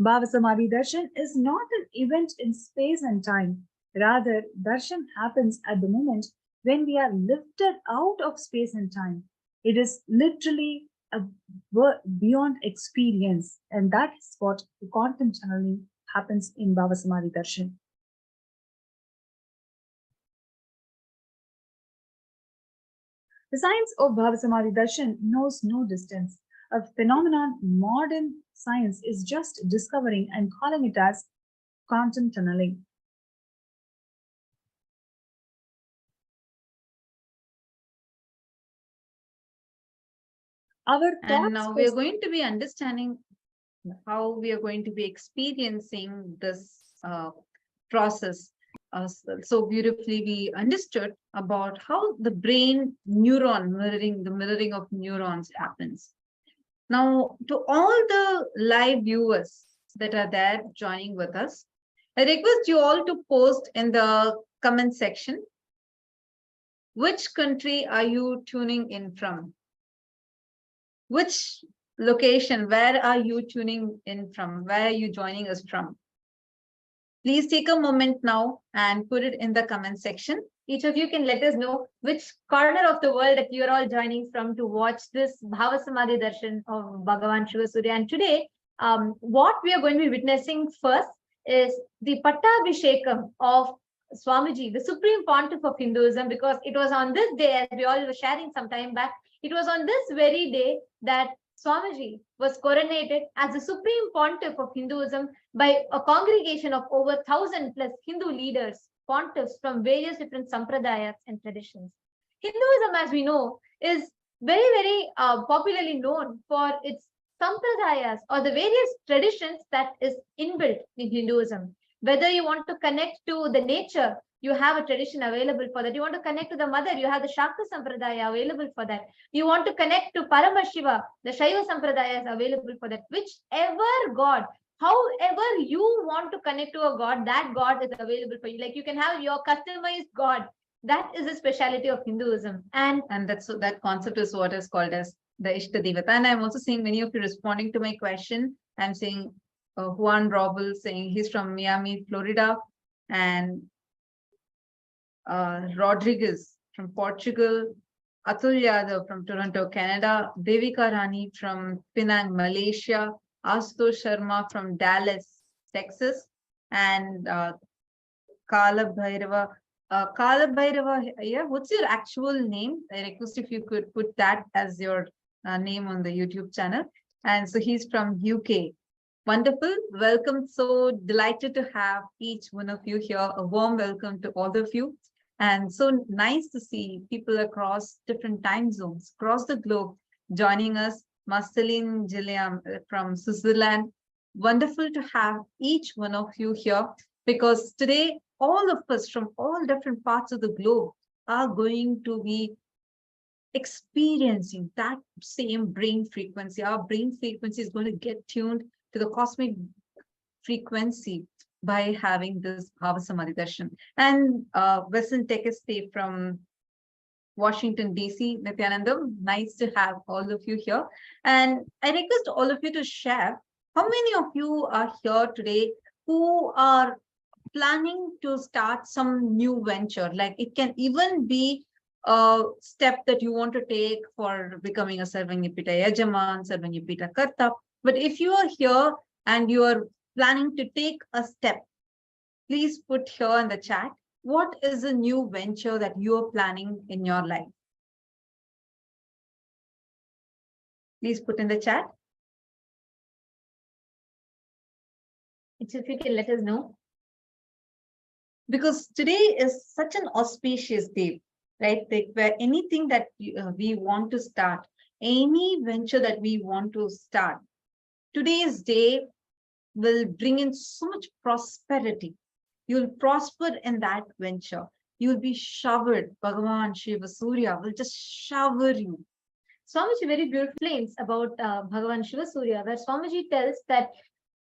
Bhava Samadhi Darshan is not an event in space and time. Rather, Darshan happens at the moment when we are lifted out of space and time. It is literally a beyond experience, and that is what the quantum channeling happens in Bhava Samadhi Darshan. The science of Bhava Samadhi Darshan knows no distance, a phenomenon modern science is just discovering and calling it as quantum tunneling. And now we are going to be understanding how we are going to be experiencing this process. So beautifully we understood about how the brain neuron mirroring, the mirroring of neurons happens. Now, to all the live viewers that are there joining with us, I request you all to post in the comment section, which country are you tuning in from? Which location, where are you tuning in from? Where are you joining us from? Please take a moment now and put it in the comment section. Each of you can let us know which corner of the world that you're all joining from to watch this Bhava Samadhi Darshan of Bhagavan Shiva Surya. And today, what we are going to be witnessing first is the Pattabhishekam of Swamiji, the Supreme Pontiff of Hinduism, because it was on this day, as we all were sharing some time back, it was on this very day that Swamiji was coronated as the Supreme Pontiff of Hinduism by a congregation of over 1,000 plus Hindu leaders, pontiffs from various different sampradayas and traditions. Hinduism, as we know, is very popularly known for its sampradayas or the various traditions that is inbuilt in Hinduism. Whether you want to connect to the nature, you have a tradition available for that. You want to connect to the mother, you have the Shakta Sampradaya available for that. You want to connect to Paramashivam, the Shaiva Sampradaya is available for that. Whichever God, however you want to connect to a God, that God is available for you. Like you can have your customized God. That is the speciality of Hinduism. And that concept is what is called as the Ishtadevata. And I'm also seeing many of you responding to my question. I'm seeing Juan Robel saying he's from Miami, Florida. And Rodriguez from Portugal, Atul Yadav from Toronto, Canada, Devika Rani from Penang, Malaysia, Asto Sharma from Dallas, Texas, and Kala Bhairava. Kala Bhairava, yeah, what's your actual name? I request if you could put that as your name on the YouTube channel. And so he's from UK. Wonderful. Welcome. So delighted to have each one of you here. A warm welcome to all of you. And so nice to see people across different time zones, across the globe, joining us. Marceline Gilliam from Switzerland. Wonderful to have each one of you here, because today, all of us from all different parts of the globe are going to be experiencing that same brain frequency. Our brain frequency is going to get tuned to the cosmic frequency by having this Bhava Samadhi Darshan. And Western Tekeste from Washington, D.C., Nithyananda, nice to have all of you here. And I request all of you to share how many of you are here today who are planning to start some new venture. Like it can even be a step that you want to take for becoming a Sarvanyapita Yajaman, Sarvanyapita Karta. But if you are here and you are planning to take a step, please put here in the chat, what is a new venture that you are planning in your life? Please put in the chat. If you can let us know. Because today is such an auspicious day, right? Like where anything that we want to start, any venture that we want to start, today's day will bring in so much prosperity. You'll prosper in that venture. You'll be showered. Bhagavan Shiva Surya will just shower you. Swamiji very beautiful explains about Bhagavan Shiva Surya, where Swamiji tells that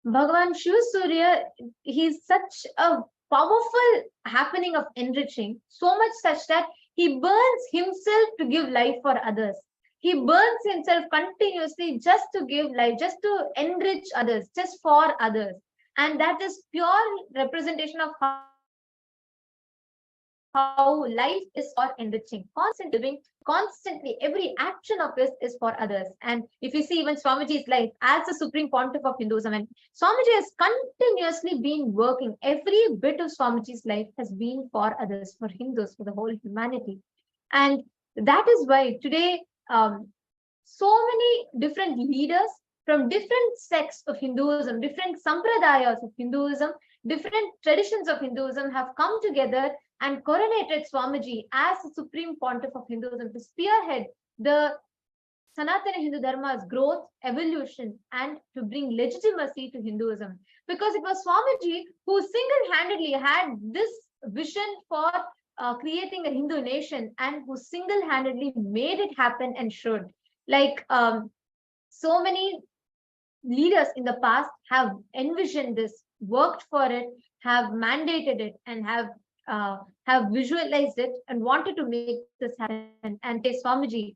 Bhagavan Shiva Surya, he's such a powerful happening of enriching, so much such that he burns himself to give life for others. He burns himself continuously just to give life, just to enrich others, just for others. And that is pure representation of how life is for enriching, constantly living, constantly living, constantly every action of his is for others. And if you see even Swamiji's life as the supreme pontiff of Hinduism, and Swamiji has continuously been working, every bit of Swamiji's life has been for others, for Hindus, for the whole humanity. And that is why today, so many different leaders from different sects of Hinduism, different sampradayas of Hinduism, different traditions of Hinduism have come together and coronated Swamiji as the supreme pontiff of Hinduism to spearhead the Sanatana Hindu Dharma's growth, evolution, and to bring legitimacy to Hinduism. Because it was Swamiji who single-handedly had this vision for creating a Hindu nation, and who single-handedly made it happen and showed. Like so many leaders in the past have envisioned this, worked for it, have mandated it, and have visualized it and wanted to make this happen. And today, Swamiji,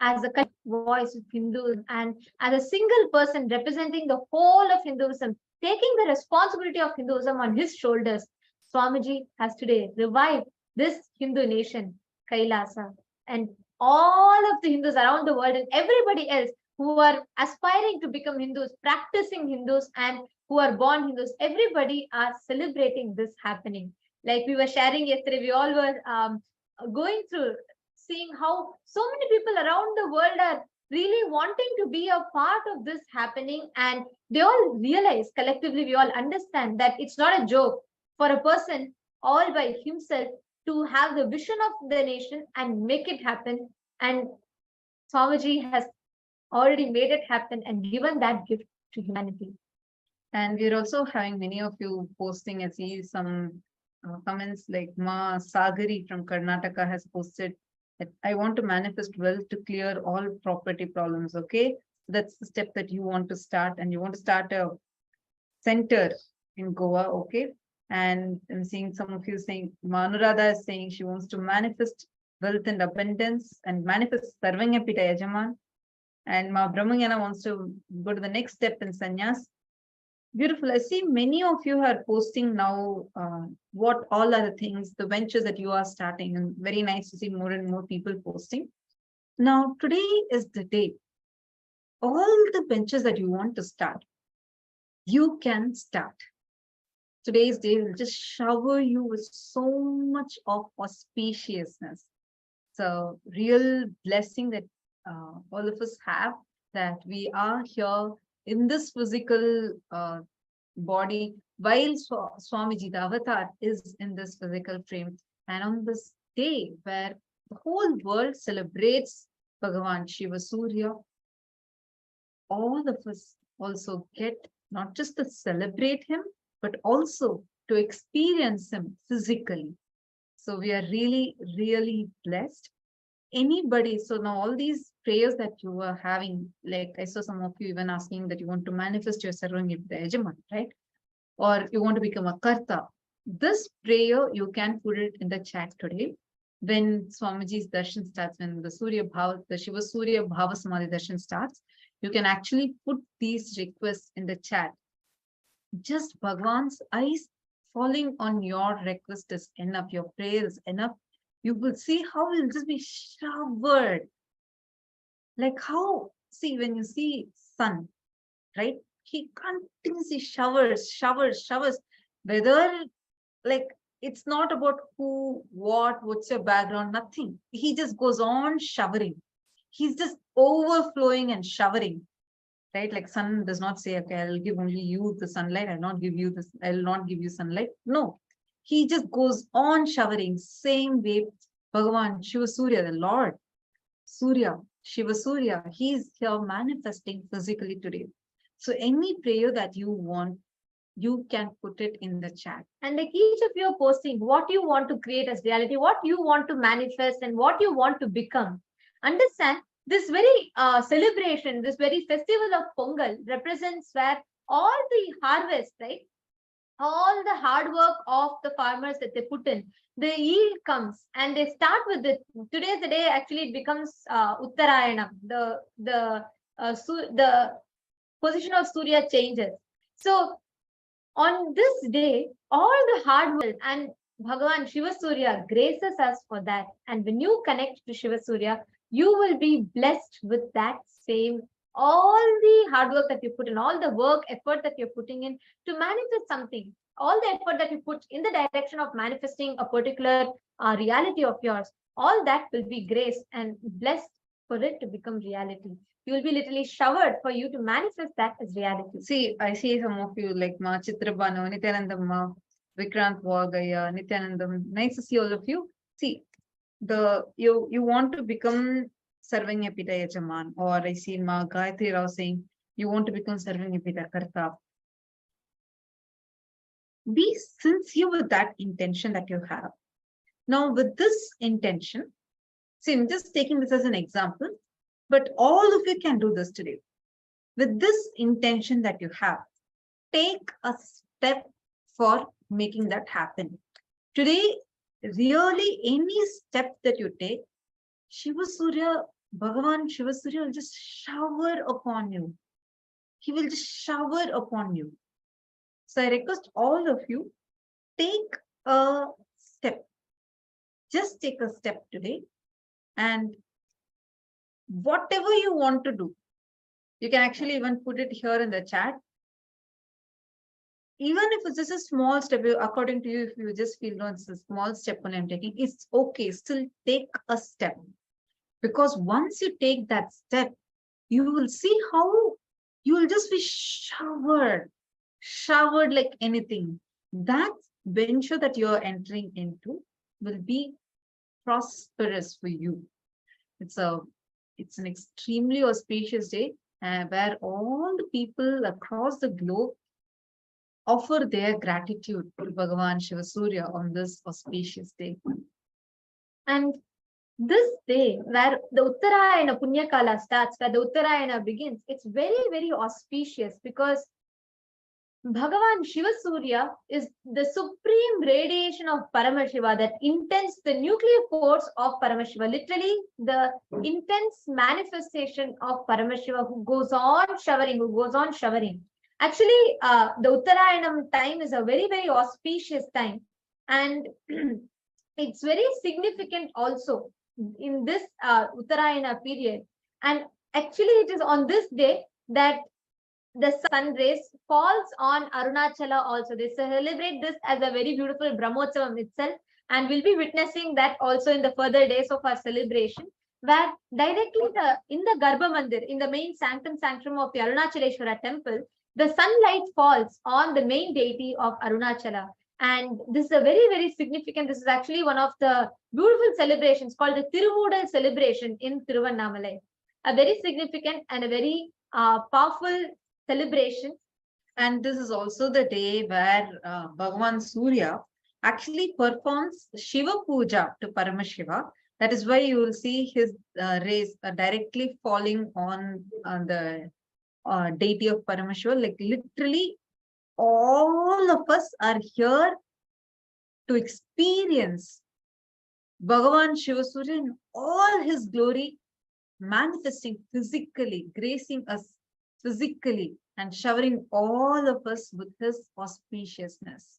as a voice of Hinduism and as a single person representing the whole of Hinduism, taking the responsibility of Hinduism on his shoulders, Swamiji has today revived this Hindu nation, Kailasa, and all of the Hindus around the world and everybody else who are aspiring to become Hindus, practicing Hindus, and who are born Hindus, everybody are celebrating this happening. Like we were sharing yesterday, we all were going through, seeing how so many people around the world are really wanting to be a part of this happening. And they all realize, collectively, we all understand that it's not a joke for a person all by himself to have the vision of the nation and make it happen. And Swamiji has already made it happen and given that gift to humanity. And we're also having many of you posting. I see some comments like Ma Sagari from Karnataka has posted that I want to manifest wealth to clear all property problems. Okay, that's the step that you want to start, and you want to start a center in Goa. Okay, and I'm seeing some of you saying, Manurada is saying she wants to manifest wealth and abundance and manifest Sarvangapita Yajaman. And Ma Brahmanyana wants to go to the next step in sannyas. Beautiful. I see many of you are posting now what all are the things, the ventures that you are starting, and very nice to see more and more people posting. Now, today is the day. All the ventures that you want to start, you can start. Today's day will just shower you with so much of auspiciousness. So, real blessing that all of us have, that we are here in this physical body, while Swamiji, the avatar, is in this physical frame. And on this day where the whole world celebrates Bhagavan Shiva Surya, all of us also get not just to celebrate him, but also to experience him physically. So we are really, really blessed. Anybody, so now all these prayers that you are having, like I saw some of you even asking that you want to manifest your Sarvangapita Yajaman, right? Or you want to become a Karta. This prayer, you can put it in the chat today. When Swamiji's darshan starts, when the Surya Bhava, the Shiva Surya Bhava Samadhi darshan starts, you can actually put these requests in the chat. Just Bhagwan's eyes falling on your request is enough, your prayer is enough. You will see how it will just be showered. Like how, see, when you see sun, right? He continuously showers. Whether, like, it's not about who, what's your background, nothing. He just goes on showering. He's just overflowing and showering, right? Like sun does not say, okay, I'll give only you the sunlight. I'll not give you this. I'll not give you sunlight. No, he just goes on showering. Same way, Bhagavan Shiva Surya, the Lord Surya, Shiva Surya, he's here manifesting physically today. So any prayer that you want, you can put it in the chat. And like each of you are posting what you want to create as reality, what you want to manifest, and what you want to become. Understand, this very celebration, this very festival of Pongal represents where all the harvest, right? all the hard work of the farmers that they put in, the yield comes, and they start with it. Today's the day, actually, it becomes Uttarayanam. The position of Surya changes. So on this day, all the hard work, and Bhagavan Shiva Surya graces us for that. And when you connect to Shiva Surya, you will be blessed with that same, all the hard work that you put in, all the work, effort that you're putting in to manifest something, all the effort that you put in the direction of manifesting a particular reality of yours, all that will be graced and blessed for it to become reality. You will be literally showered for you to manifest that as reality. See, I see some of you like Ma Chitrabano, Nithyananda, Vikrant Vagaya, Nithyananda. Nice to see all of you. See, you want to become Sarvanyapita Yajaman, or I see Ma Gayatri Rao saying you want to become Sarvanyapita Karta. Be sincere with that intention that you have. Now, with this intention, see, I'm just taking this as an example, but all of you can do this today. With this intention that you have, take a step for making that happen. Today, really, any step that you take, Shiva Surya, Bhagavan Shiva Surya will just shower upon you. He will just shower upon you. So I request all of you, take a step. Just take a step today, and whatever you want to do, you can actually even put it here in the chat. Even if it's just a small step, according to you, if you just feel no, it's a small step when I'm taking, it's okay. Still take a step. Because once you take that step, you will see how you will just be showered like anything. That venture that you're entering into will be prosperous for you. It's an extremely auspicious day where all the people across the globe offer their gratitude to Bhagavan Shiva Surya on this auspicious day. And this day, where the Uttarayana Punya Kala starts, where the Uttarayana begins, it's very, very auspicious because Bhagavan Shiva Surya is the supreme radiation of Paramashiva that intends the nuclear force of Paramashiva, literally the intense manifestation of Paramashiva who goes on showering. Actually, the Uttarayanam time is a very, very auspicious time, and it's very significant also in this Uttarayana period. And actually, it is on this day that the sun rays falls on Arunachala also. They celebrate this as a very beautiful Brahmotsavam itself, and we'll be witnessing that also in the further days of our celebration, where directly in the Garbha Mandir, in the main sanctum of the Arunachaleshwara temple, the sunlight falls on the main deity of Arunachala. And this is a very, very significant, this is actually one of the beautiful celebrations called the Tiruvudal celebration in Tiruvannamalai. A very significant and a very powerful celebration. And this is also the day where Bhagavan Surya actually performs Shiva Puja to Paramashiva. That is why you will see his rays directly falling on the deity of Paramashiva. Like literally, all of us are here to experience Bhagavan Shiva Surya in all his glory, manifesting physically, gracing us physically, and showering all of us with his auspiciousness.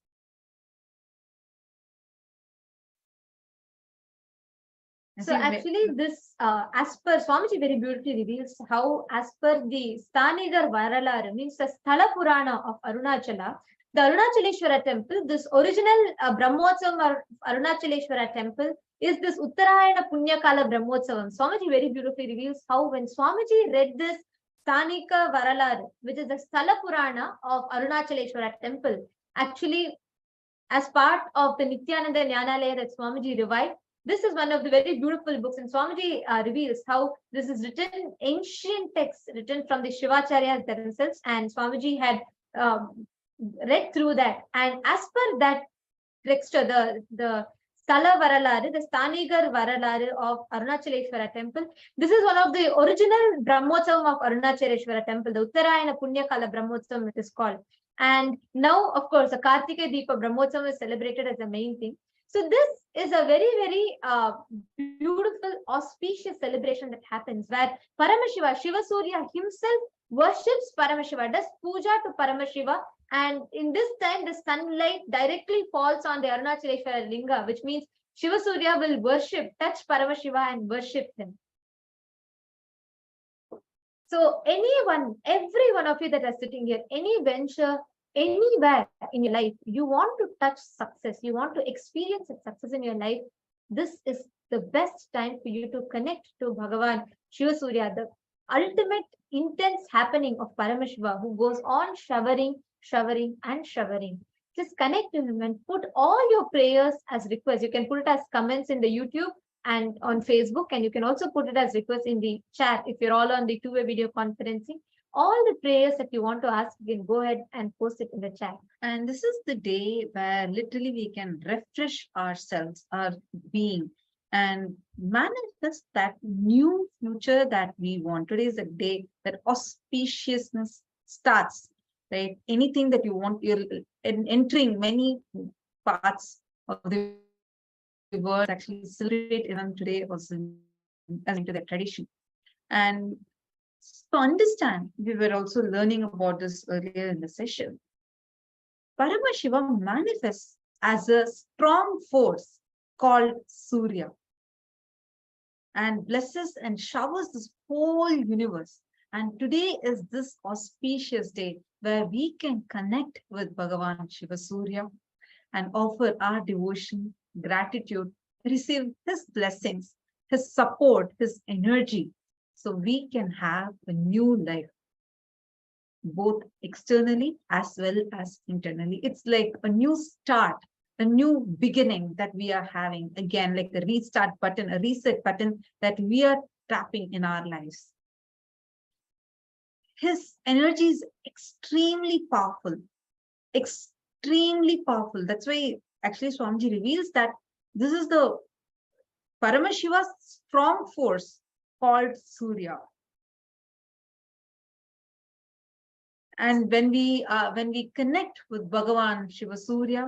So actually this, as per Swamiji very beautifully reveals how, as per the Stanigar Varalara, means the Sthala Purana of Arunachala, the Arunachaleshwara temple, this original Brahmotsavam Arunachaleshwara temple is this Uttarayana Punyakala Brahmotsavam. Swamiji very beautifully reveals how when Swamiji read this Stanika Varalar, which is the Sthala Purana of Arunachaleshwara temple, actually as part of the Nithyananda Jnanalaya that Swamiji revived, this is one of the very beautiful books, and Swamiji reveals how this is written, ancient texts written from the Shivacharyas themselves, and Swamiji had read through that. And as per that texture, the Sthala Varalare, the Stanigar Varalare of Arunachaleshwara temple, this is one of the original Brahmotsavam of Arunachaleshwara temple, the Uttarayana Punyakala Brahmotsavam it is called. And now, of course, the Kartika Deepa Brahmotsavam is celebrated as the main thing. So this is a very, very beautiful, auspicious celebration that happens where Paramashiva, Shiva Surya himself worships Paramashiva, does puja to Paramashiva. And in this time, the sunlight directly falls on the Arunachaleshwara Linga, which means Shiva Surya will worship, touch Paramashiva and worship him. So anyone, every one of you that are sitting here, any venture, anywhere in your life, you want to touch success, you want to experience success in your life, this is the best time for you to connect to Bhagavan Shiva Surya, the ultimate intense happening of Paramashiva, who goes on showering, showering and showering. Just connect to him and put all your prayers as requests. You can put it as comments in the YouTube and on Facebook, and you can also put it as requests in the chat if you're all on the two-way video conferencing. All the prayers that you want to ask, you can go ahead and post it in the chat. And this is the day where literally we can refresh ourselves, our being, and manifest that new future that we want. Today is a day that auspiciousness starts, right? Anything that you want, you're entering many parts of the world actually celebrate even today also as into their tradition. And to understand, we were also learning about this earlier in the session. Paramashivam manifests as a strong force called Surya and blesses and showers this whole universe. And today is this auspicious day where we can connect with Bhagavan Shiva Surya and offer our devotion, gratitude, receive his blessings, his support, his energy, so we can have a new life, both externally as well as internally. It's like a new start, a new beginning that we are having, again, like a restart button, a reset button that we are tapping in our lives. His energy is extremely powerful, extremely powerful. That's why actually Swamiji reveals that this is the Paramashiva's strong force called Surya. And when we connect with Bhagavan Shiva Surya,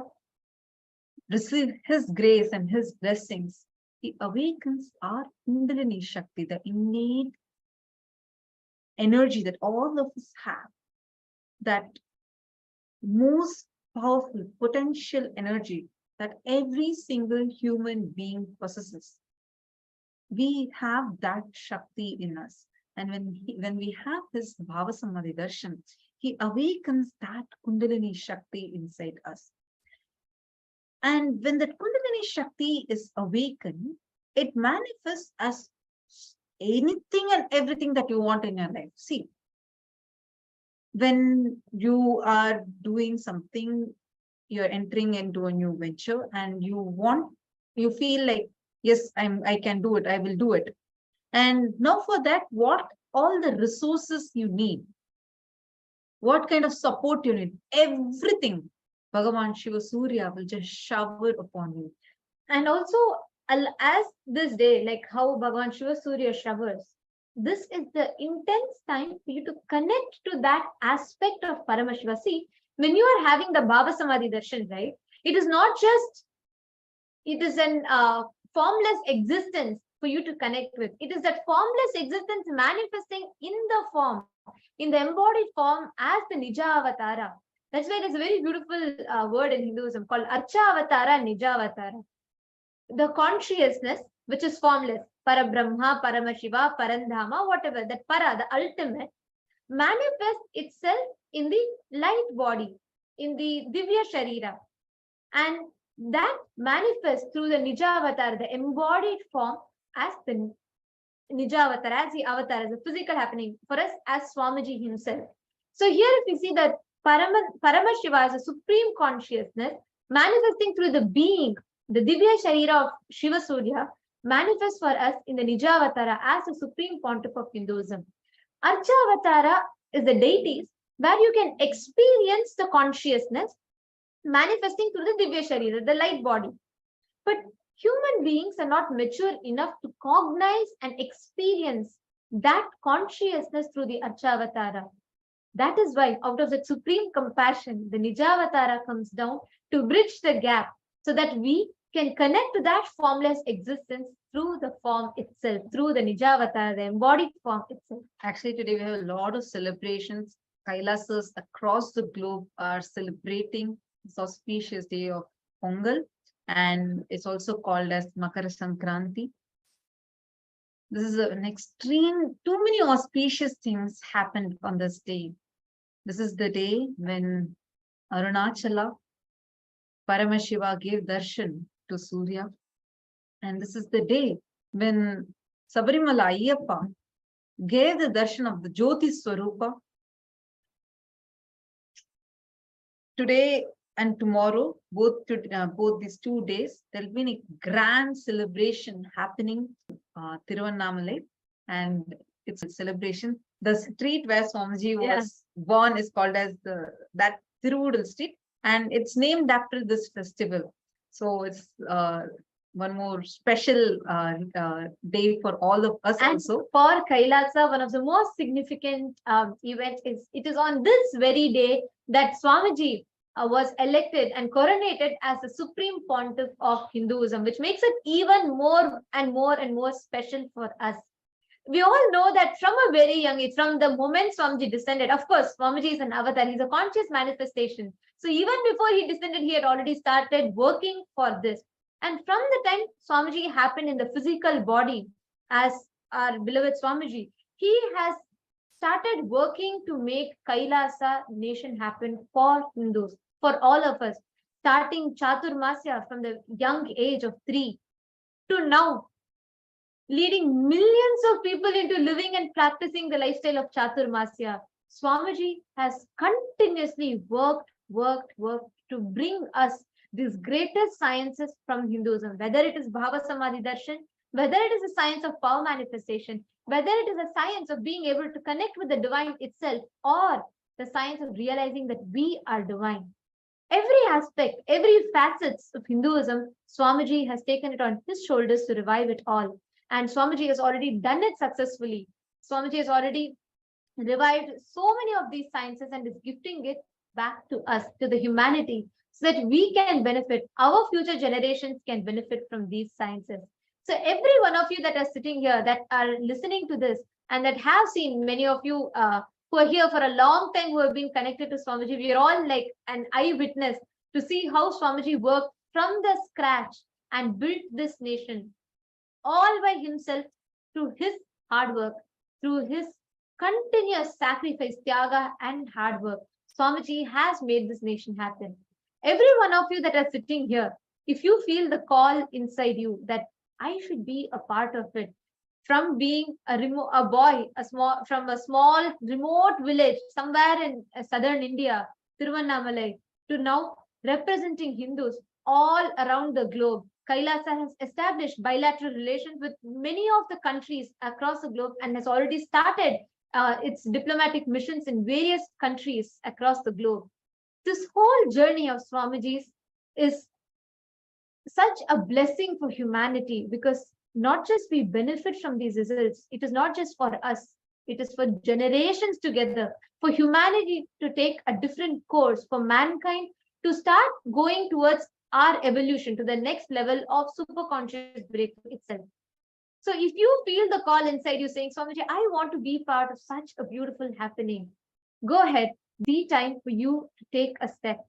receive his grace and his blessings, he awakens our Kundalini Shakti, the innate energy that all of us have, that most powerful potential energy that every single human being possesses. We have that Shakti in us. And when we have this Bhava Samadhi Darshan, he awakens that Kundalini Shakti inside us. And when that Kundalini Shakti is awakened, it manifests as anything and everything that you want in your life. See, when you are doing something, you're entering into a new venture and you feel like, yes, I can do it, I will do it. And now for that, what all the resources you need, what kind of support you need, everything, Bhagavan Shiva Surya will just shower upon you. And also, as this day, like how Bhagavan Shiva Surya showers, this is the intense time for you to connect to that aspect of Paramashiva. See, when you are having the Bhava Samadhi Darshan, right, it is not just, it is an formless existence for you to connect with. It is that formless existence manifesting in the form, in the embodied form as the Nija Avatara. That's why there's a very beautiful word in Hinduism called Archa Avatara, Nija Avatara. The consciousness, which is formless, Parabrahma, Paramashiva, Parandhama, whatever, that Para, the ultimate, manifests itself in the light body, in the Divya Sharira. And that manifests through the Nija Avatar, the embodied form, as the Nija Avatar, as the avatar, as a physical happening for us as Swamiji himself. So here if we see that Paramashiva is a supreme consciousness manifesting through the being, the Divya Sharira of Shiva Surya, manifests for us in the Nija Avatara as the supreme pontiff of Hinduism. Archa Avatara is the deities where you can experience the consciousness manifesting through the Divya Sharira, the light body. But human beings are not mature enough to cognize and experience that consciousness through the Archa Avatara. That is why, out of that supreme compassion, the Nijavatara comes down to bridge the gap so that we can connect to that formless existence through the form itself, through the Nijavatara, the embodied form itself. Actually, today we have a lot of celebrations. Kailasas across the globe are celebrating this auspicious day of Pongal, and it's also called as Makara Sankranti. This is an extreme, too many auspicious things happened on this day. This is the day when Arunachala, Paramashiva gave darshan to Surya. And this is the day when Sabarimala Ayyappa gave the darshan of the Jyoti Swarupa. Today and tomorrow, both these 2 days, there will be a grand celebration happening Tiruvannamalai, and it's a celebration. The street where Swamiji was born is called as that Tiruvudal street, and it's named after this festival. So it's one more special day for all of us. And also for Kailasa, one of the most significant events is it is on this very day that Swamiji was elected and coronated as the Supreme Pontiff of Hinduism, which makes it even more and more and more special for us. We all know that from a very young age, from the moment Swamiji descended, of course, Swamiji is an avatar, he's a conscious manifestation. So even before he descended, he had already started working for this. And from the time Swamiji happened in the physical body as our beloved Swamiji, he has started working to make Kailasa nation happen for Hindus, for all of us, starting Chaturmasya from the young age of 3 to now, leading millions of people into living and practicing the lifestyle of Chaturmasya. Swamiji has continuously worked to bring us these greatest sciences from Hinduism, whether it is Bhava Samadhi Darshan, whether it is the science of power manifestation, whether it is a science of being able to connect with the divine itself, or the science of realizing that we are divine. Every aspect, every facets of Hinduism, Swamiji has taken it on his shoulders to revive it all. And Swamiji has already done it successfully. Swamiji has already revived so many of these sciences and is gifting it back to us, to the humanity, so that we can benefit, our future generations can benefit from these sciences. So every one of you that are sitting here, that are listening to this, and that have seen, many of you who are here for a long time, who have been connected to Swamiji, we are all like an eyewitness to see how Swamiji worked from the scratch and built this nation all by himself through his hard work, through his continuous sacrifice, tyaga, and hard work. Swamiji has made this nation happen. Every one of you that are sitting here, if you feel the call inside you that I should be a part of it, from being a boy, from a small remote village somewhere in southern India, Tiruvannamalai, to now representing Hindus all around the globe. Kailasa has established bilateral relations with many of the countries across the globe and has already started its diplomatic missions in various countries across the globe. This whole journey of Swamiji's is such a blessing for humanity, because not just we benefit from these results, it is not just for us, it is for generations together, for humanity to take a different course, for mankind to start going towards our evolution to the next level of superconscious breakthrough itself. So if you feel the call inside you saying, Swamiji, I want to be part of such a beautiful happening, go ahead, be time for you to take a step.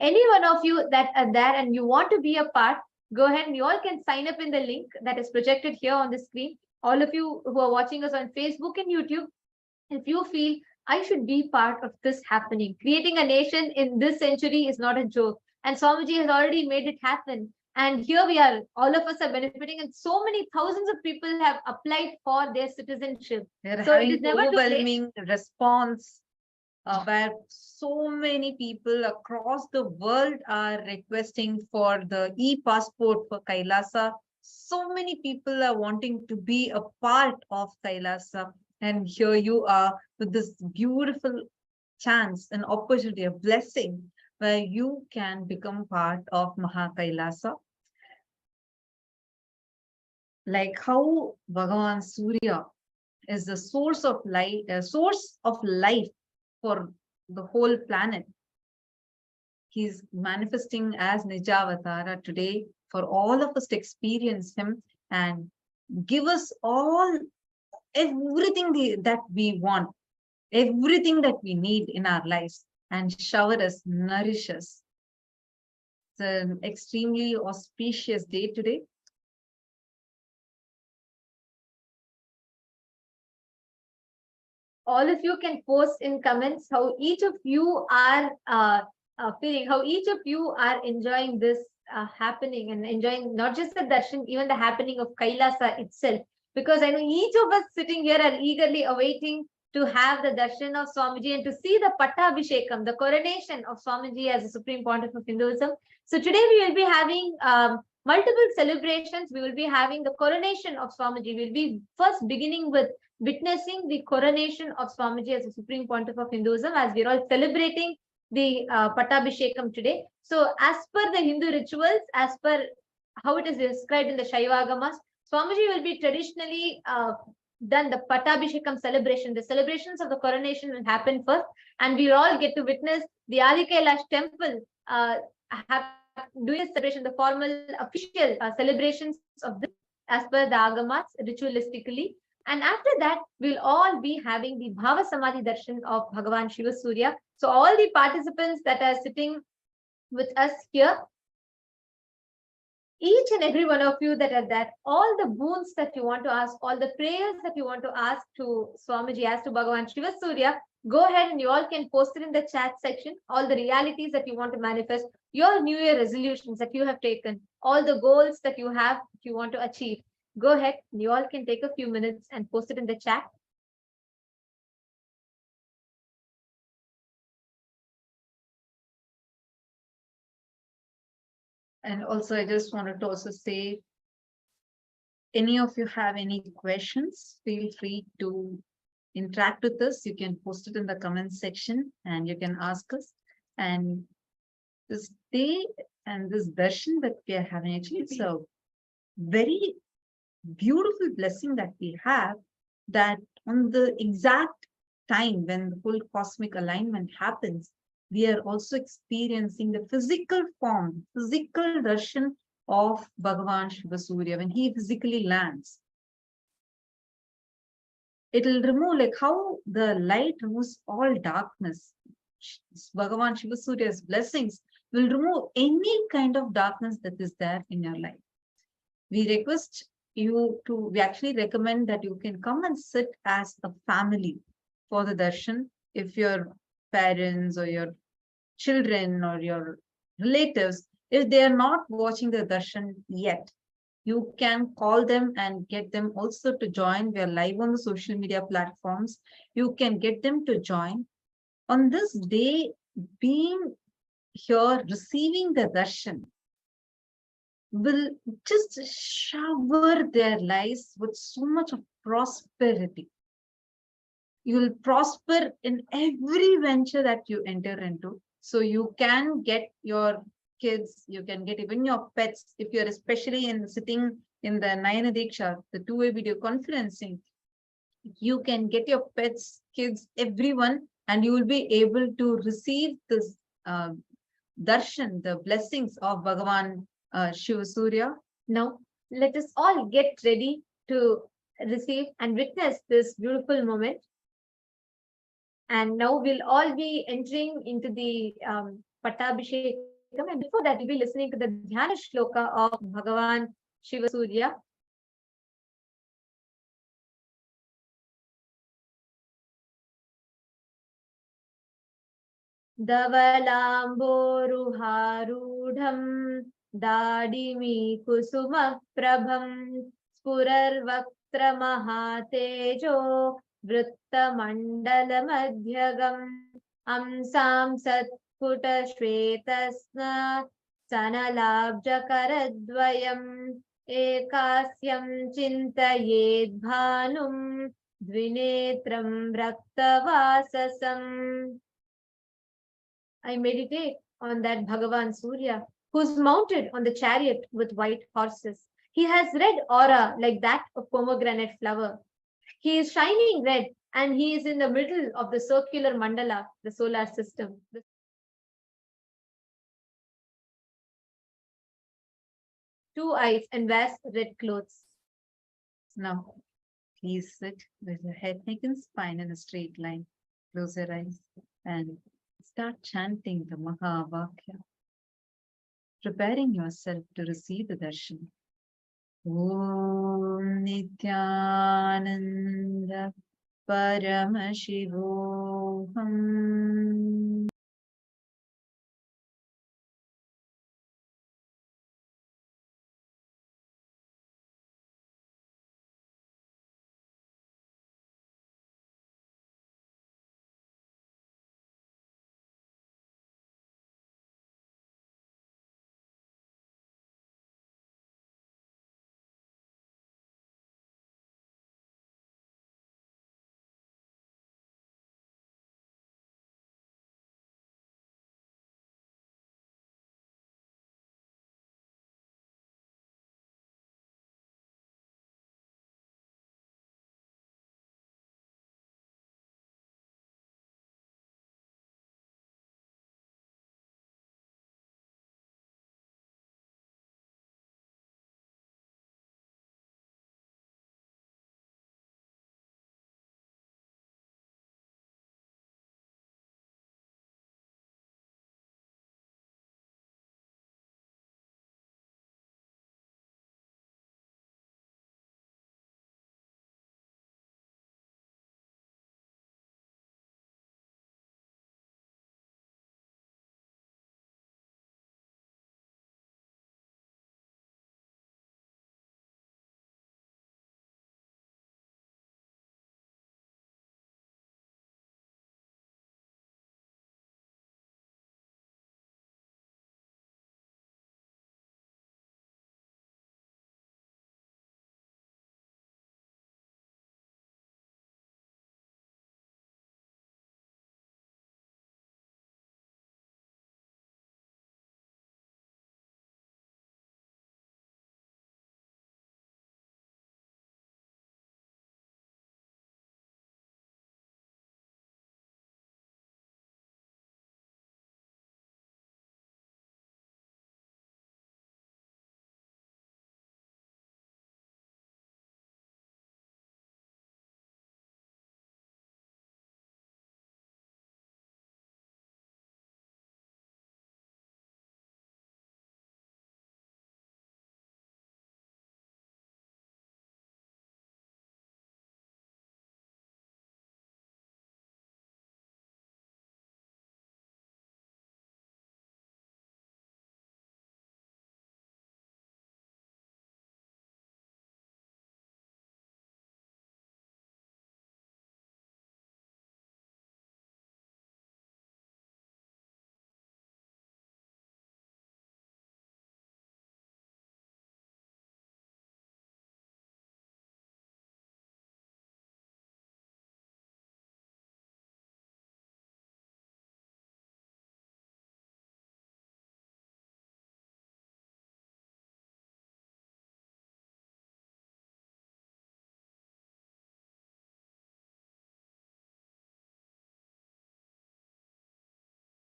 Any one of you that are there and you want to be a part, go ahead and you all can sign up in the link that is projected here on the screen. All of you who are watching us on Facebook and YouTube, if you feel I should be part of this happening, creating a nation in this century is not a joke. And Swamiji has already made it happen. And here we are, all of us are benefiting, and so many thousands of people have applied for their citizenship. They're So it having is never too late. overwhelming response where so many people across the world are requesting for the e-passport for Kailasa. So many people are wanting to be a part of Kailasa. And here you are with this beautiful chance, an opportunity, a blessing, where you can become part of Maha Kailasa. Like how Bhagavan Surya is the source of life for the whole planet. He's manifesting as Nijavatara today for all of us to experience him and give us all everything that we want, everything that we need in our lives, and shower us, nourish us. It's an extremely auspicious day today. All of you can post in comments how each of you are feeling, how each of you are enjoying this happening and enjoying not just the darshan, even the happening of Kailasa itself. Because I know each of us sitting here are eagerly awaiting to have the darshan of Swamiji and to see the Pattabhishekam, the coronation of Swamiji as the Supreme Pontiff of Hinduism. So today we will be having multiple celebrations. We will be having the coronation of Swamiji. We'll be first beginning with witnessing the coronation of Swamiji as the Supreme Pontiff of Hinduism, as we're all celebrating the Pattabhishekam today. So as per the Hindu rituals, as per how it is described in the Shaivagamas, Swamiji will be traditionally done the Pattabhishekam celebration. The celebrations of the coronation will happen first, and we'll all get to witness the Adi Kailash temple doing a celebration, the formal official celebrations of this as per the Agamas ritualistically. And after that, we'll all be having the Bhava Samadhi Darshan of Bhagavan Shiva Surya. So all the participants that are sitting with us here, each and every one of you that are that, all the boons that you want to ask, all the prayers that you want to ask to Swamiji as to Bhagavan Shiva Surya, go ahead and you all can post it in the chat section. All the realities that you want to manifest, your New Year resolutions that you have taken, all the goals that you have, if you want to achieve. Go ahead, you all can take a few minutes and post it in the chat. And also, I just wanted to also say, any of you have any questions, feel free to interact with us. You can post it in the comment section and you can ask us. And this day and this darshan that we are having, actually, it's a very beautiful blessing that we have, that on the exact time when the full cosmic alignment happens, we are also experiencing the physical form, physical darshan of Bhagavan Shiva Surya when he physically lands. It will remove, like how the light removes all darkness. Bhagavan Shiva Surya's blessings will remove any kind of darkness that is there in your life. We request you to, we actually recommend that you can come and sit as a family for the darshan. If your parents or your children or your relatives, if they are not watching the darshan yet, you can call them and get them also to join. We are live on the social media platforms. You can get them to join. On this day, being here, receiving the darshan will just shower their lives with so much of prosperity. You will prosper in every venture that you enter into. So you can get your kids, you can get even your pets, if you're especially sitting in the Nayana Diksha, the two-way video conferencing, you can get your pets, kids, everyone, and you will be able to receive this darshan, the blessings of Bhagavan Shiva Surya. Now, let us all get ready to receive and witness this beautiful moment. And now we'll all be entering into the Pattabhishekam. And before that, we'll be listening to the Dhyana Shloka of Bhagavan Shiva Surya. Davalamboruharudham Dadimi Kusuma Prabham Spurarvaktra Mahatejo Vritta Madhyagam Amsam Satputa Shvetasna Sanalabja Karadvayam Ekasyam Chintayed Bhanum Dvinetram Raktavasasam. I meditate on that Bhagavan Surya, who's mounted on the chariot with white horses. He has red aura like that of pomegranate flower. He is shining red and he is in the middle of the circular mandala, the solar system. Two eyes and wears red clothes. Now, please sit with your head, neck, and spine in a straight line. Close your eyes and start chanting the Mahavakya, preparing yourself to receive the darshan. Om Nithyananda Paramashivam.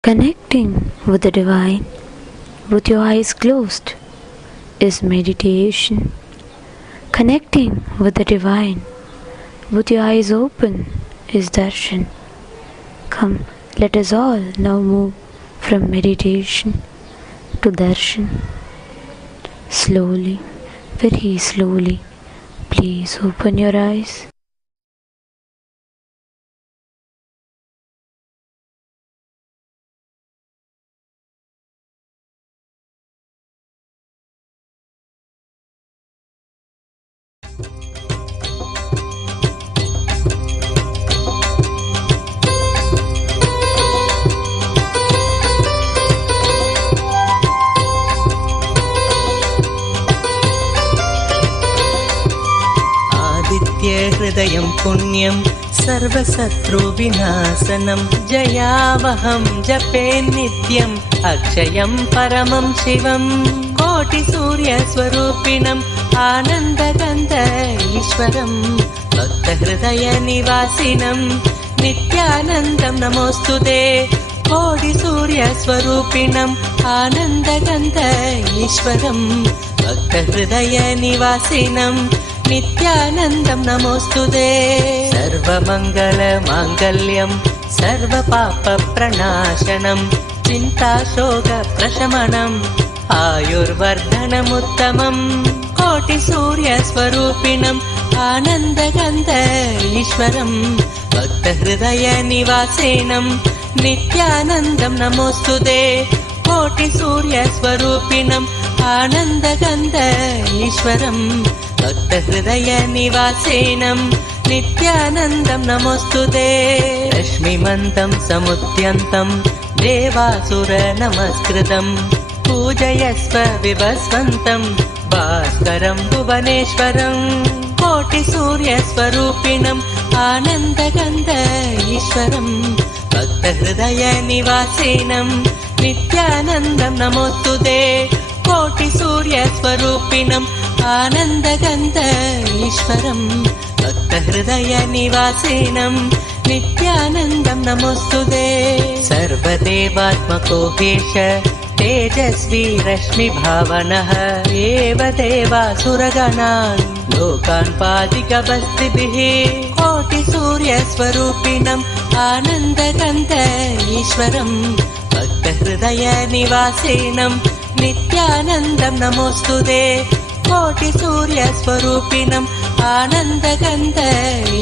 Connecting with the divine with your eyes closed is meditation. Connecting with the divine with your eyes open is darshan. Come, let us all now move from meditation to darshan. Slowly, very slowly, please open your eyes. हृदयं पुण्यं सर्वशत्रुविनाशनं जयावहं जपे नित्यम् अक्षयं परमं शिवं कोटिसूर्यस्वरूपिणम् आनन्दगन्ध ईश्वरं भक्तहृदयनिवासिनं नित्यानन्दं नमोऽस्तुते कोटिसूर्यस्वरूपिणम् आनन्दगन्ध ईश्वरम् भक्तहृदयनिवासिनं नित्यानन्दं नमोऽस्तुते सर्वमङ्गलमाङ्गल्यं सर्वपापप्रणाशनं चिन्ताशोकप्रशमनम् आयुर्वर्धनमुत्तमम् कोटिसूर्यस्वरूपिणम् आनन्दगन्ध ईश्वरम् भक्तहृदयनिवासिनं नित्यानन्दं नमोऽस्तुते कोटिसूर्यस्वरूपिणम् आनन्दगन्ध ईश्वरम् भक्तहृदयनिवासिनं नित्यानन्दं नमोऽस्तुते रश्मिमन्तं समुद्यन्तं देवासुरनमस्कृतं पूजयस्व विभस्वन्तं भास्करं भुवनेश्वरं कोटिसूर्यस्वरूपिणम् आनन्दगन्ध ईश्वरम् भक्तहृदयनिवासिनं नित्यानन्दं नमोऽस्तुते कोटिसूर्यस्वरूपिणम् आनन्दगन्ध ईश्वरम् भक्तहृदयनिवासिनं नित्यानन्दं नमोऽस्तुते सर्वदेवात्मको हेश तेजस्वी रश्मिभावनः एव देवासुरगणान् लोकान् पादिकबस्तिभिः कोटिसूर्यस्वरूपिणम् आनन्दगन्ध ईश्वरम् भक्तहृदयनिवासिनं नित्यानन्दं नमोऽस्तुते कोटिसूर्यस्वरूपिणम् आनन्दगन्ध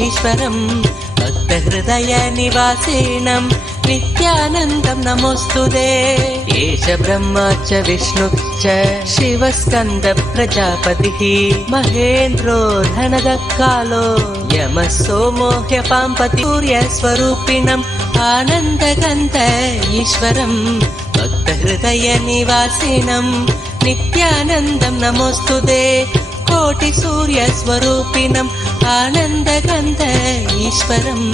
ईश्वरम् भक्तहृदयनिवासिनं नित्यानन्दं नमोऽस्तुते एष ब्रह्मा च विष्णुश्च शिवस्कन्द प्रजापतिः महेन्द्रो धनदः कालो यमः सोमो ह्यपाम्पति सूर्यस्वरूपिणम् आनन्दगन्ध ईश्वरम् भक्तहृदयनिवासिनं नित्यानन्दं नमोऽस्तुते कोटिसूर्यस्वरूपिणम् आनन्दगन्ध ईश्वरम्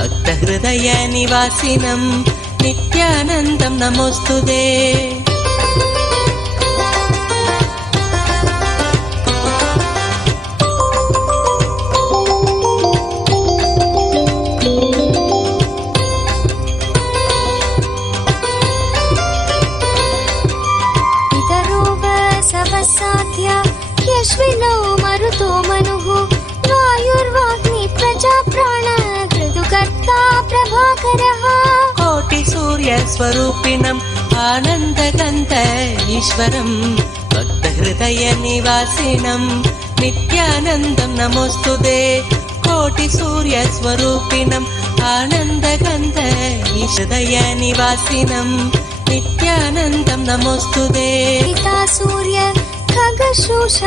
भक्तहृदयनिवासिनं नित्यानन्दं नमोऽस्तुते यश्विनौ मरुतो मनुः वायुर्वाग्नि प्रजा प्राण ऋतुकर्ता प्रभाकरः कोटिसूर्यस्वरूपिणम् आनन्दगन्ध ईश्वरम् भक्तहृदयनिवासिनं नित्यानन्दं नमोऽस्तुते कोटिसूर्यस्वरूपिणम् आनन्दगन्ध ईश्वरनिवासिनं नित्यानन्दं नमोऽस्तुते पिता सूर्य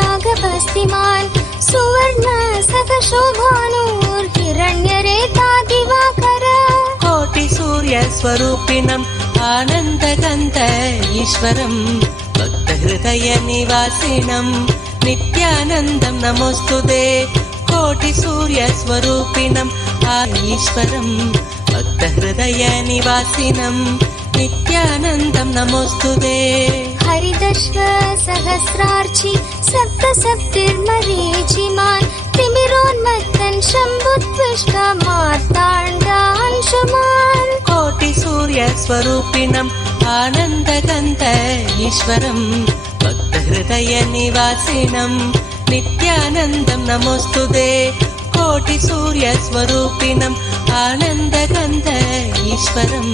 खगशोषागभस्तिमान् सुवर्ण सकशोभानुर्हिरण्यरेता दिवाकर कोटिसूर्यस्वरूपिणम् आनन्दगन्ध ईश्वरम् भक्तहृदयनिवासिनं नित्यानन्दं नमोऽस्तुते कोटिसूर्यस्वरूपिणम् ईश्वरम् भक्तहृदयनिवासिनं नित्यानन्दं नमोऽस्तुते हरिदश्व सहस्रार्चि सप्तसप्तिर्मरीचिमान् तिमिरोन्मत्तन् शम्भुत्विष्ट मार्ताण्डांशुमान् कोटिसूर्यस्वरूपिणम् आनन्दगन्ध ईश्वरम् भक्तहृदयनिवासिनं नित्यानन्दं नमोऽस्तुते कोटिसूर्यस्वरूपिणम् आनन्दगन्ध ईश्वरम्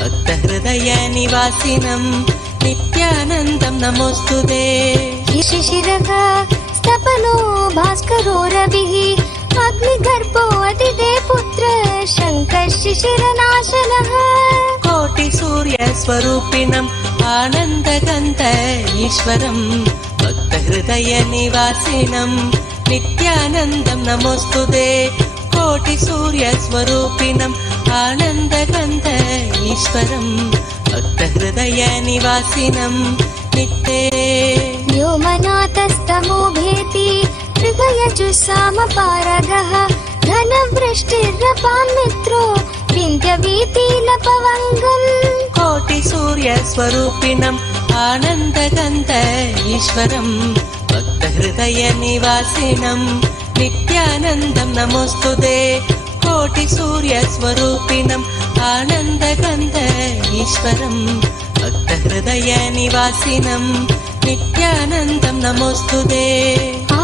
भक्तहृदयनिवासिनं नित्यानन्दं नमोऽस्तुते शिशिरः स्तपनो भास्करो रविः अग्निगर्भो अतिदे पुत्र शङ्कः शिशिरनाशनः कोटिसूर्यस्वरूपिणम् आनन्दगन्ध ईश्वरम् भक्तहृदयनिवासिनं नित्यानन्दं नमोऽस्तुते कोटिसूर्यस्वरूपिणम् आनन्दगन्ध ईश्वरम् भक्तहृदयनिवासिनं नित्ये व्योमनाथस्तमो भेति मृगयजुस्सामपारगः घनवृष्टिरपां मित्रो विन्ध्यवीतिलपवङ्गम् कोटिसूर्यस्वरूपिणम् आनन्दगन्ध ईश्वरम् भक्तहृदयनिवासिनं नित्यानन्दं नमोऽस्तुते कोटिसूर्यस्वरूपिणम् आनन्दगन्ध ईश्वरम् भक्तहृदयनिवासिनं नित्यानन्दं नमोऽस्तुते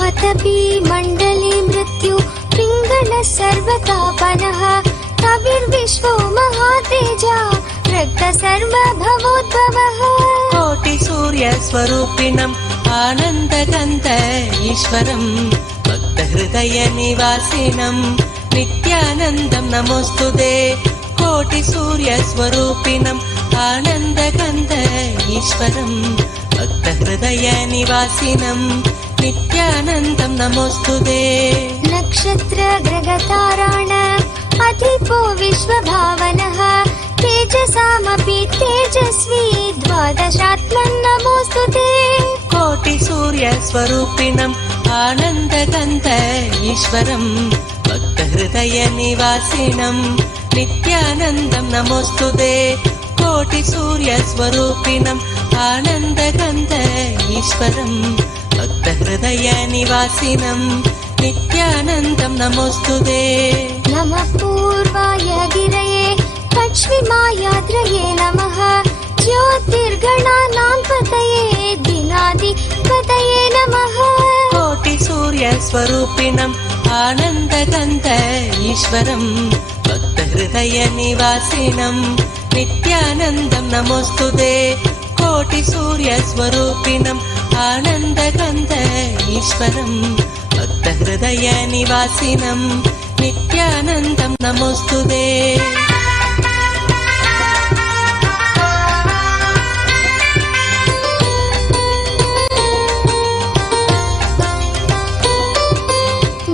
आतपी मण्डले मृत्यु पिङ्गल सर्वतापनः कविर्विश्वो महातेजा रक्त सर्वभवोद्भवः कोटिसूर्यस्वरूपिणम् आनन्दगन्ध ईश्वरम् भक्तहृदयनिवासिनं नित्यानन्दं नमोऽस्तुते कोटिसूर्यस्वरूपिणम् आनन्दगन्ध ईश्वरम् भक्तहृदयनिवासिनं नित्यानन्दं नमोऽस्तुते नक्षत्र ग्रहताराण अधिपो विश्वभावनः तेजसामपि तेजस्वी द्वादशात्मन् नमोऽस्तुते कोटिसूर्यस्वरूपिणम् आनन्दगन्ध ईश्वरम् भक्तहृदयनिवासिनं नित्यानन्दं नमोऽस्तुते कोटिसूर्यस्वरूपिणम् आनन्दगन्ध ईश्वरम् भक्तहृदयनिवासिनं नित्यानन्दं नमोऽस्तुते नमः पूर्वाय गिरये पश्चिमायाद्रये नमः ज्योतिर्गणानां पतये दिनाधिपतये नमः कोटिसूर्यस्वरूपिणम् आनन्दगन्ध ईश्वरम् भक्तहृदयनिवासिनं नित्यानन्दं नमोऽस्तुते कोटिसूर्यस्वरूपिणम् आनन्दगन्ध ईश्वरम् भक्तहृदयनिवासिनं नित्यानन्दं नमोऽस्तुते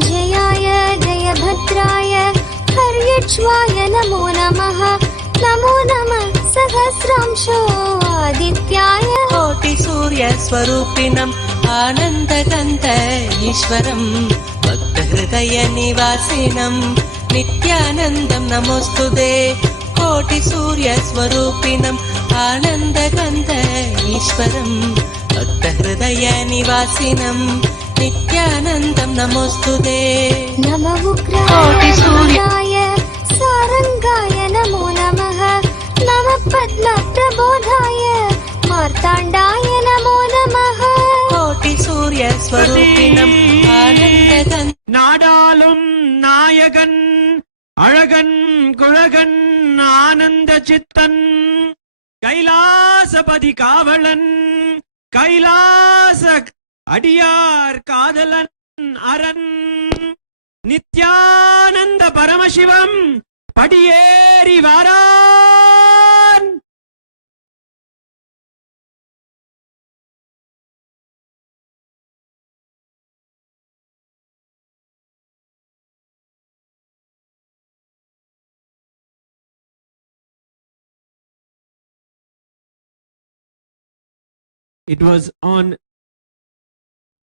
जयाय जयभद्राय हर्यक्ष्वाय नमो नमः नमो नमः सहस्रांशो आदित्याय कोटिसूर्यस्वरूपिणम् आनन्दगन्ध ईश्वरम् भक्तहृदयनिवासिनं नित्यानन्दं नमोऽस्तुते कोटिसूर्यस्वरूपिणम् आनन्दगन्ध ईश्वरम् भक्तहृदयनिवासिनं नित्यानन्दं नमोऽस्तुते नमः उग्राय सारङ्गाय नमो नमः नमः पद्मप्रबोधाय मार्ताण्डाय नमो नमः कोटिसूर्यस्वरूपिणम् आनन्दगन्ध நாடாளும் நாயகன் அழகன் குழகன் ஆனந்த சித்தன் கைலாசபதி காவலன் கைலாச அடியார் காதலன் அரண் நித்யானந்த பரமசிவம் படியேறி வாரான். It was on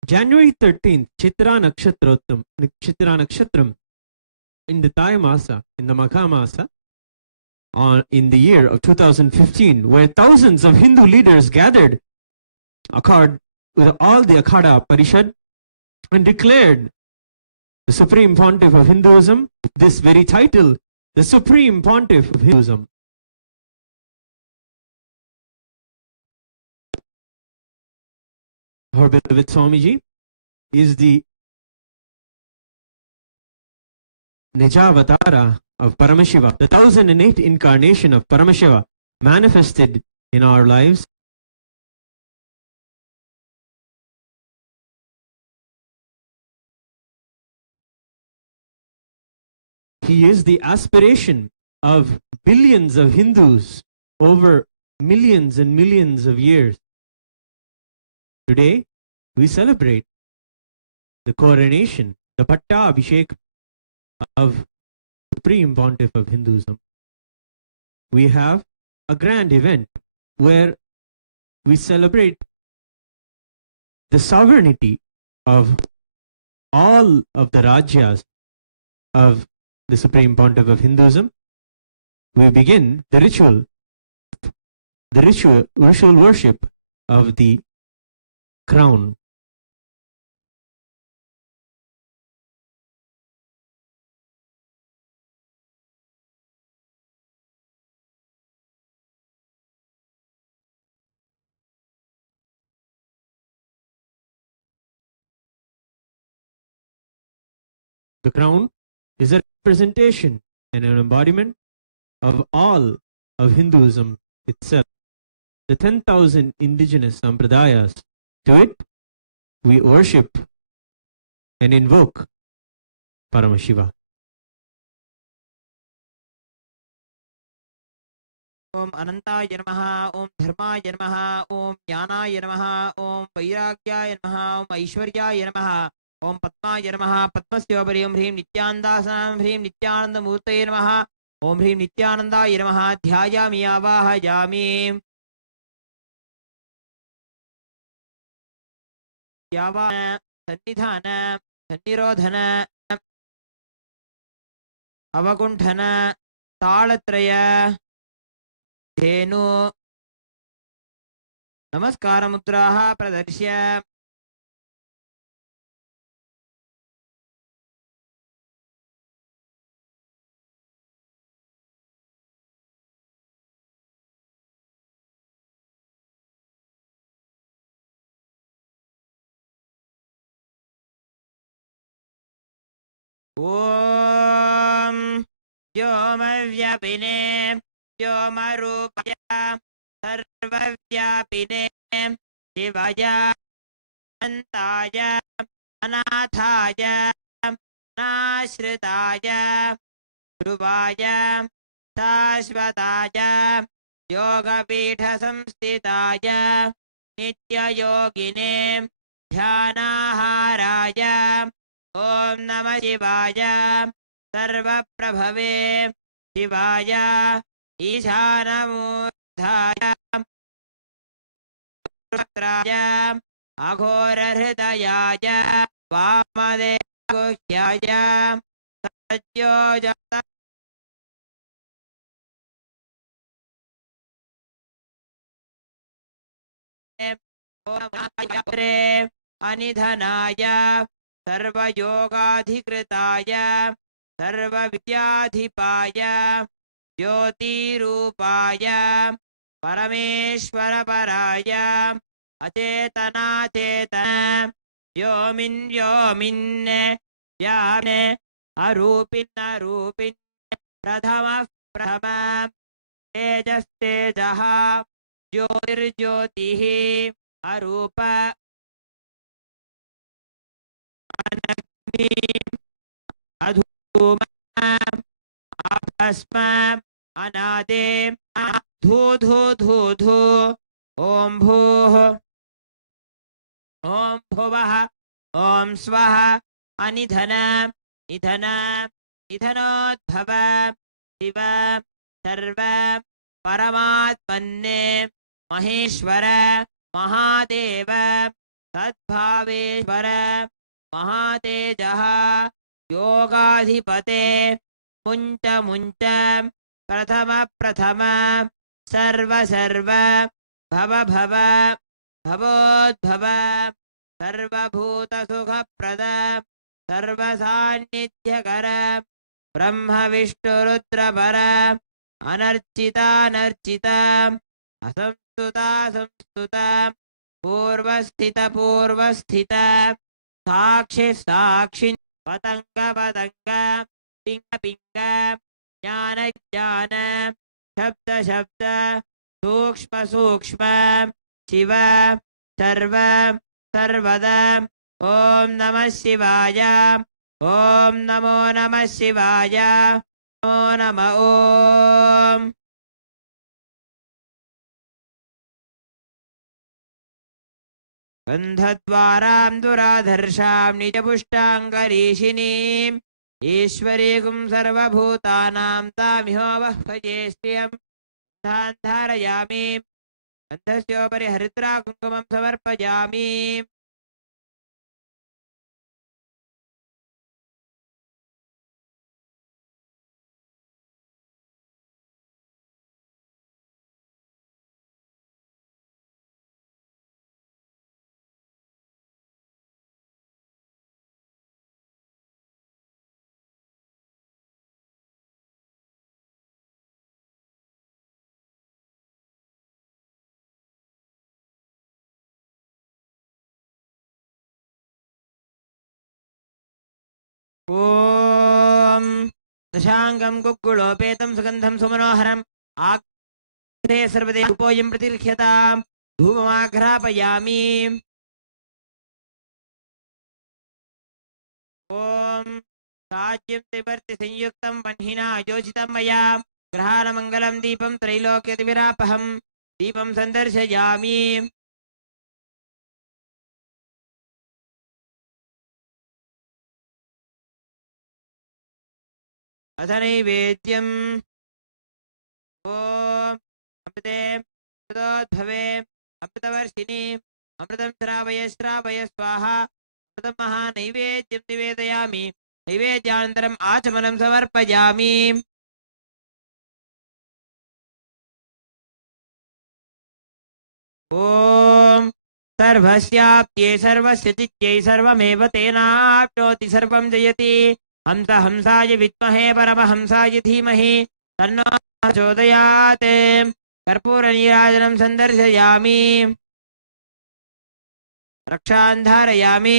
January 13th, Chitra Nakshatram, in the Thai Masa, in the Magha Masa, in the year of 2015, where thousands of Hindu leaders gathered with all the Akhada Parishad and declared the Supreme Pontiff of Hinduism, this very title, the Supreme Pontiff of Hinduism. Our beloved Swamiji is the Nijavatara of Paramashiva, the 1008 incarnation of Paramashiva manifested in our lives. He is the aspiration of billions of Hindus over millions and millions of years. Today, we celebrate the coronation, the Pattabhishekam of the Supreme Pontiff of Hinduism. We have a grand event where we celebrate the sovereignty of all of the Rajyas of the Supreme Pontiff of Hinduism. We begin the ritual worship of the crown. The crown is a representation and an embodiment of all of Hinduism itself. The 10,000 indigenous sampradayas. To it, we worship and invoke Paramashiva. Om Anantaya Namaha, Om Dharmaya Namaha, Om Jnanaya Namaha, Om Vairagyaya Namaha, Om Aishwaryaya Namaha, Om Padmaya Namaha, Padmasya Om Hrim Nityandasanam Hrim Nityananda Murtaye Namaha, Om Hrim Nityanandaya Namaha, Dhyayami Avahayami. Yavana, Sannidhana, Sannirodhana, Avagunthana, Talatraya, Dhenu, Namaskaramudraha Pradarshya. Om Vyomavhyapine Vyomarupaya Sarvavyapine Shivaya Antaya Anathaya Nashritaya Rupaya Shashvataya Yogapitha Samstitaya Nitya Yogine Dhyanaharaya Om Namah Shivaya Sarva Prabhave Shivaya Ishanamudhaya Rudraya Aghora Hridayaya Vamadevagya Satyojata Om Anidhanaya Sarvayogadhikritaya Sarvavidyadhipaya Jyotirupaya Parameshwaraparaya Achetana Chetana Vyomin Vyomin Vyamne Arupin Arupin Pradhama Pradhama Tejas Tejaha Jyotirjyotihi Arupa Anagni Adhuma Abhasma Anade Dhu Dhu Dhu Dhu Om Bhuh Om Bhuvah Om Swaha Anidhana Nidhana Nidhanodbhava Shiva Sarva Paramatmanne Maheshwara Mahadeva Sadbhaveshwara Mahatejaha Yogadhipate Munta Munta Prathama Prathama Sarva Sarva Bhava Bhava Bhavodbhava Sarvabhuta Sukha Prada Sarva Sannidhyakara Brahma Vishnu Rudra Para Anarchita Anarchita Asamstuta Samstuta Purvasthita Purvasthita Sakshi Sakshi Patanga Patanga Pinga Pinga Jnana Jnana Shabda Shabda Sukshma Sukshma Shiva Sarva Sarvada Om Namah Shivaya Om Namo Namah Shivaya Namo Namah Om Gandhadvaram Duradharsham Nijapushtangarishinim Ishwarigum Sarvabhutanam Tamihova Bhajeshriyam Dhandharayami Gandhasyopari Haritra Kumkumam Samarpajami दशाङ्गं कुक्कुलोपेतं सुगन्धं सुमनोहरम् agro सर्वदेव उपोयं प्रतिलिख्यताम् धूममाघ्रापयामि ॐ साज्यं त्रिवर्ति संयुक्तं वह्निना योजितं मया ग्रहाणमङ्गलं दीपं त्रैलोक्यतिविरापहं दीपं सन्दर्शयामि अथ नैवेद्यम् ॐ अमृते अमृतोद्भवे अमृतवर्षिणि अमृतं श्रावय श्रावय स्वाहा अमृतं महानैवेद्यं निवेदयामि नैवेद्यानन्तरम् आचमनं समर्पयामि ॐ सर्वस्याप्त्यै सर्वस्य चित्यै सर्वमेव तेनाप्नोति सर्वं जयति हंस हंसाय विद्महे परमहंसाय धीमहि तन्नो प्रचोदयात् कर्पूरनीराजनं सन्दर्शयामि रक्षां धारयामि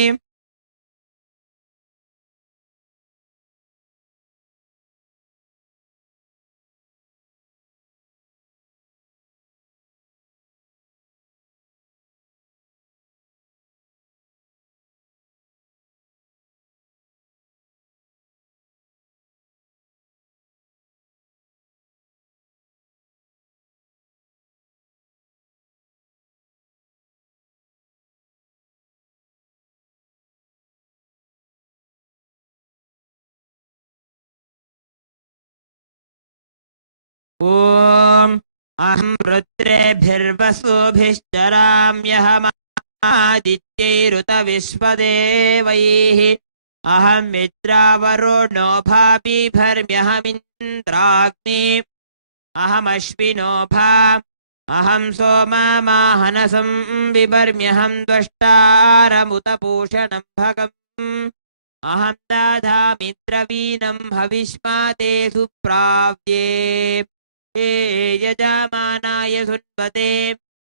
ॐ अहं रुद्रेभिर्वसुभिश्चराम्यहमादित्यैरुतविश्वदेवैः अहं मित्रावरुणो भापिभर्म्यहमिन्द्राग्नि अहमश्विनो भा अहं सोममाहनसं बिभर्म्यहं द्वष्टारमुत पूषणं भगम् अहं दधामि द्रवीणं हविष्माते सुप्राव्ये ये यजमानाय सुन्वते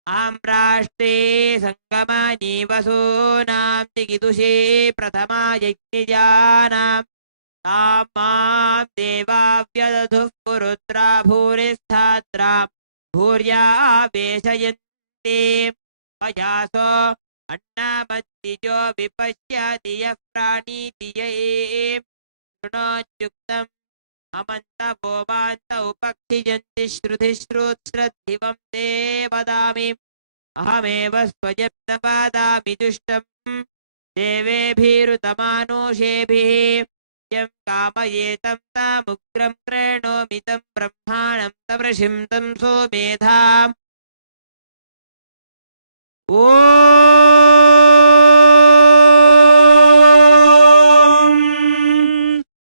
अहं राष्ट्रे सङ्गमानि वसूनां दिगिदुषे प्रथमा यज्ञजानां तां मां देवा व्यदधुः पुरुत्रा भूरिस्थात्रा भूर्या वेशयन्ति मयासो अन्नमत्तिजो विपश्यति यः प्राणीति य शृणोत्युक्तम् अमन्तभोमान्त उपक्षिजन्ति श्रुतिश्रुतश्रद्धिवं ते वदामि अहमेव स्वयं न वदामि दुष्टम् देवेभिरुतमानुषेभिः यं कामयेतं तामुग्रं कृणोमि तं ब्रह्माणं तमृषिं तं सोमेधाम् ॐ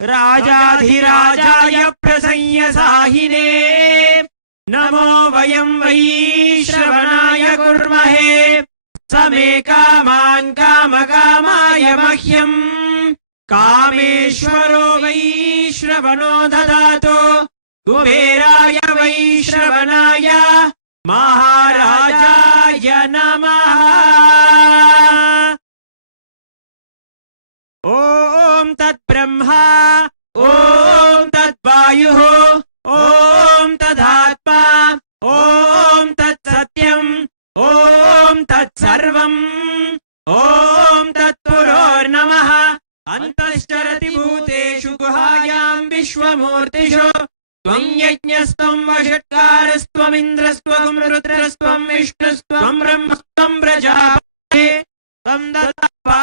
राजाधिराजाय प्रसंयसाहिने नमो वयं वैश्रवणाय कुर्महे समे कामान् कामकामाय मह्यं कामेश्वरो वैश्रवणो ददातु कुबेराय वैश्रवणाय महाराजाय नमः ॐ तद्ब्रह्मा ॐ तद्वायुः ॐ तदात्मा ॐ तत्सत्यम् ॐ तत्सर्वम् ॐ तत्पुरोर्नमः अन्तश्चरति भूतेषु गुहायां विश्वमूर्तिषु त्वं यज्ञस्त्वं वषट्कारस्त्वमिन्द्रस्त्वं रुद्रस्त्वं विष्णुस्त्वं ब्रह्मस्त्वं प्रजापते त्वं दत्त्वा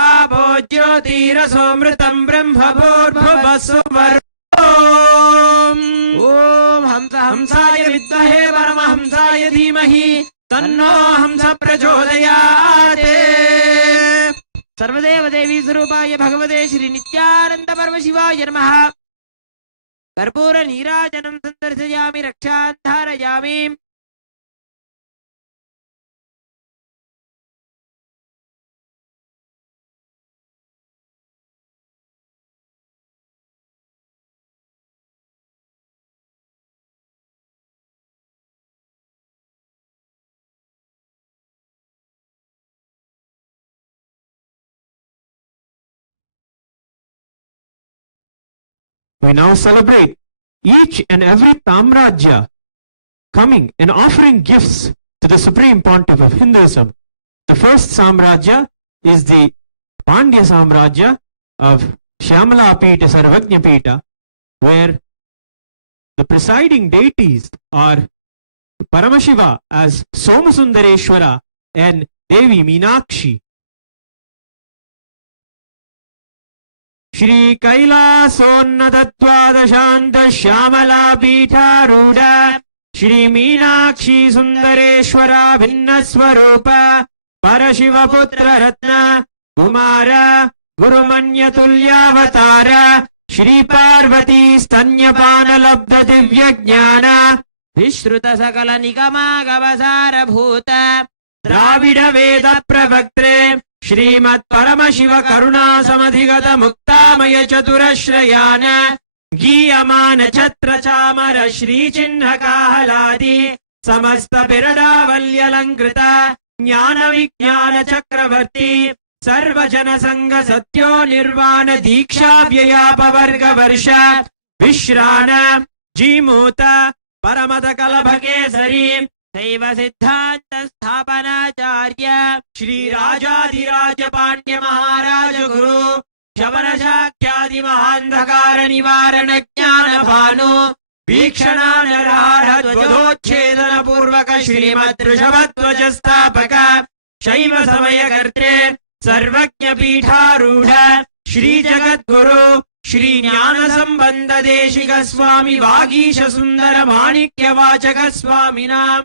ज्योतिरसोऽमृतं ब्रह्मभूर्भुवस्सुवर् ॐ हंस हंसाय विद्महे परमहंसाय धीमहि तन्नो हंस प्रचोदयात् सर्वदेव देवी स्वरूपाय भगवते श्री नित्यानंद परमशिवाय नमः कर्पूर नीराजनं सन्दर्शयामि रक्षां धारयामि we now celebrate each and every Samrajya coming and offering gifts to the Supreme Pontiff of Hinduism. The first Samrajya is the Pandya Samrajya of Shyamala Pita Sarvajna Pita, where the presiding deities are Paramashiva as Somasundareshwara and Devi Meenakshi. Shri Kailasonnatadvadashanta Shyamala Pita Ruda Shri Meenakshi Sundareshwara Bhinnaswarupa Parashiva Putra Ratna Kumara Gurumanya Tulyavatara Shri Parvati Stanyapana Labdha Divya Jnana Vishruta Sakala Nikama Gavasara Bhuta Dravida Veda Pravaktre Shrimad Paramashiva Karuna Samadhigata Muktamaya Chaturashrayana Giyamana Chatra Chamara Shri Chinha Kahaladi Samasta Pirada Valyalankrita Jnana Vijnana Chakravarti Sarva Jana Sangha Satyo Nirvana Diksha Vyayapa Varga Varsha Vishrana Jimuta Paramata Kalabhakesari Saiva Siddhanta Sthapanacharya Shri Rajadhiraja Pandya Maharaja Guru Shavana Shakyadi Mahandhakara Nivarana Jnana Bhanu Vikshana Narara Dvadochedana Purvaka Shrimad Rishabhatvaja Sthapaka Shaiva Samaya Karte Sarvajna Pitha Rudha Shri Jagat Guru Shri Jnana Sambandha Deshika Swami Vagisha Sundara Manikya Vachaka Swamina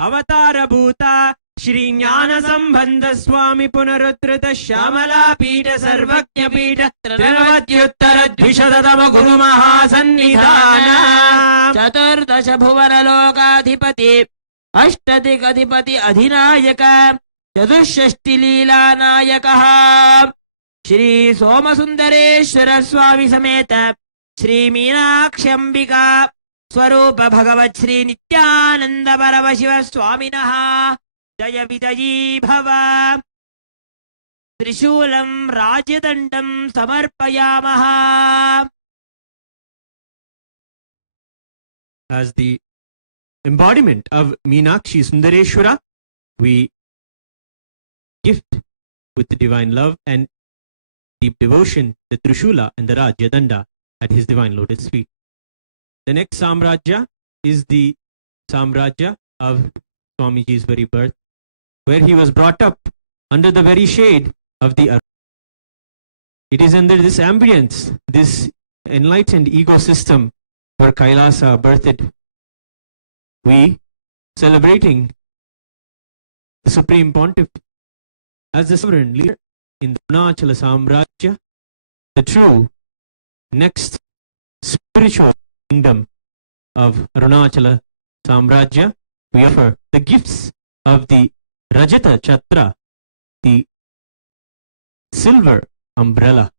Avatara Bhuta Shri Jnana Sambandha Swami Punarudrita Shyamala Pita Sarvajna Pita Trinavatyuttara Dvishadadama Guru Mahasannidhana Chaturdasha Bhuvana Lokadhipati Ashtadikadhipati Adhinayaka Chadushashti Leela Nayakaha Shri Somasundareshwara Swami Sameta Shri Meenakshambika Swarupa Bhagavat Shri Nithyananda Paramashiva Swaminaha Jaya Vidayi Bhava Trishulam Rajyadandam Samarpayamaha. As the embodiment of Meenakshi Sundareshwara, we gift with the divine love and deep devotion the Trishula and the Rajyadanda at his divine lotus feet. The next Samrajya is the Samrajya of Swamiji's very birth, where he was brought up under the very shade of the earth. It is under this ambience, this enlightened ecosystem where Kailasa birthed. We celebrating the Supreme Pontiff as the sovereign leader in the Arunachala Samrajya, the true next spiritual kingdom of Arunachala Samrajya. We offer the gifts of the Rajata Chatra, the silver umbrella.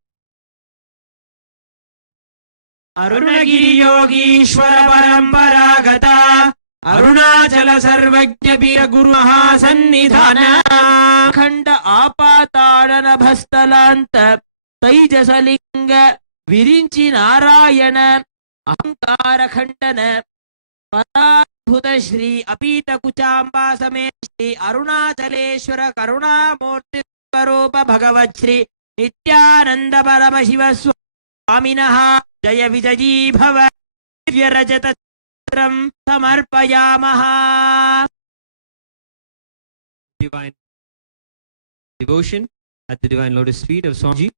Arunagiri Yogishwara Paramparagata Arunachala Sarvajna Pira Guru Mahasannidhana Khanda Apatadana Bhastalanta Taijasalinga Virinchi Narayana Ahankara Khandana Paradbhuta Shri Apita Kuchamba Samet Shri Arunachaleshwara Karuna Murti Swarupa Bhagavat Shri Nithyananda Paramashiva Swaminaha Jaya Vijayi Bhava Divya Rajata Chitram Samarpayamaha. Divine devotion at the divine lotus feet of Swamiji,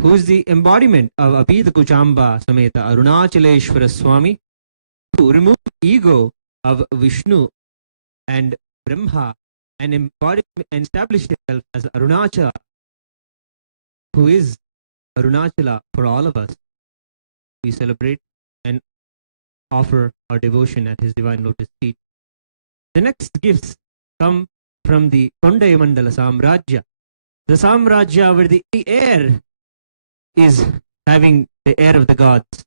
who is the embodiment of Apita Kuchamba Sameta Arunachaleshwara Swami, to remove ego of Vishnu and Brahma and embody and establish himself as Arunachala, who is Arunachala for all of us. We celebrate and offer our devotion at his divine lotus feet. The next gifts come from the Kondaya Mandala Samrajya, the Samrajya where the air is having the air of the gods,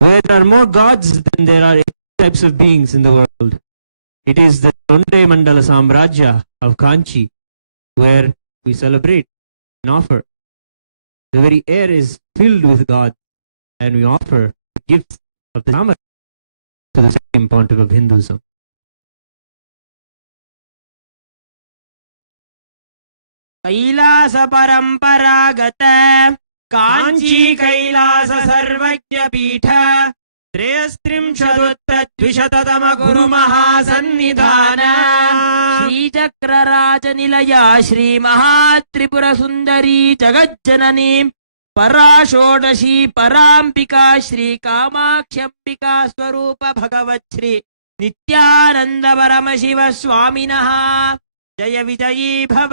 where there are more gods than there are types of beings in the world. It is the Kondaya Mandala Samrajya of Kanchi, where we celebrate and offer. The very air is filled with God, and we offer gifts of the Samarajya to the Supreme Pontiff of Hinduism. Kailash परंपरागत कांची कैलास सर्वज्ञ पीठ त्रयस्त्रिंशदुत्तरद्विशततम गुरु महासन्निधान श्रीचक्रराज निलया श्री महात्रिपुर सुंदरी जगज्जननी पराषोडशी परांबिका श्री कामाख्यंबिका स्वरूप भगवत् श्री नित्यानंद परमशिव स्वामिनः जय विजयी भव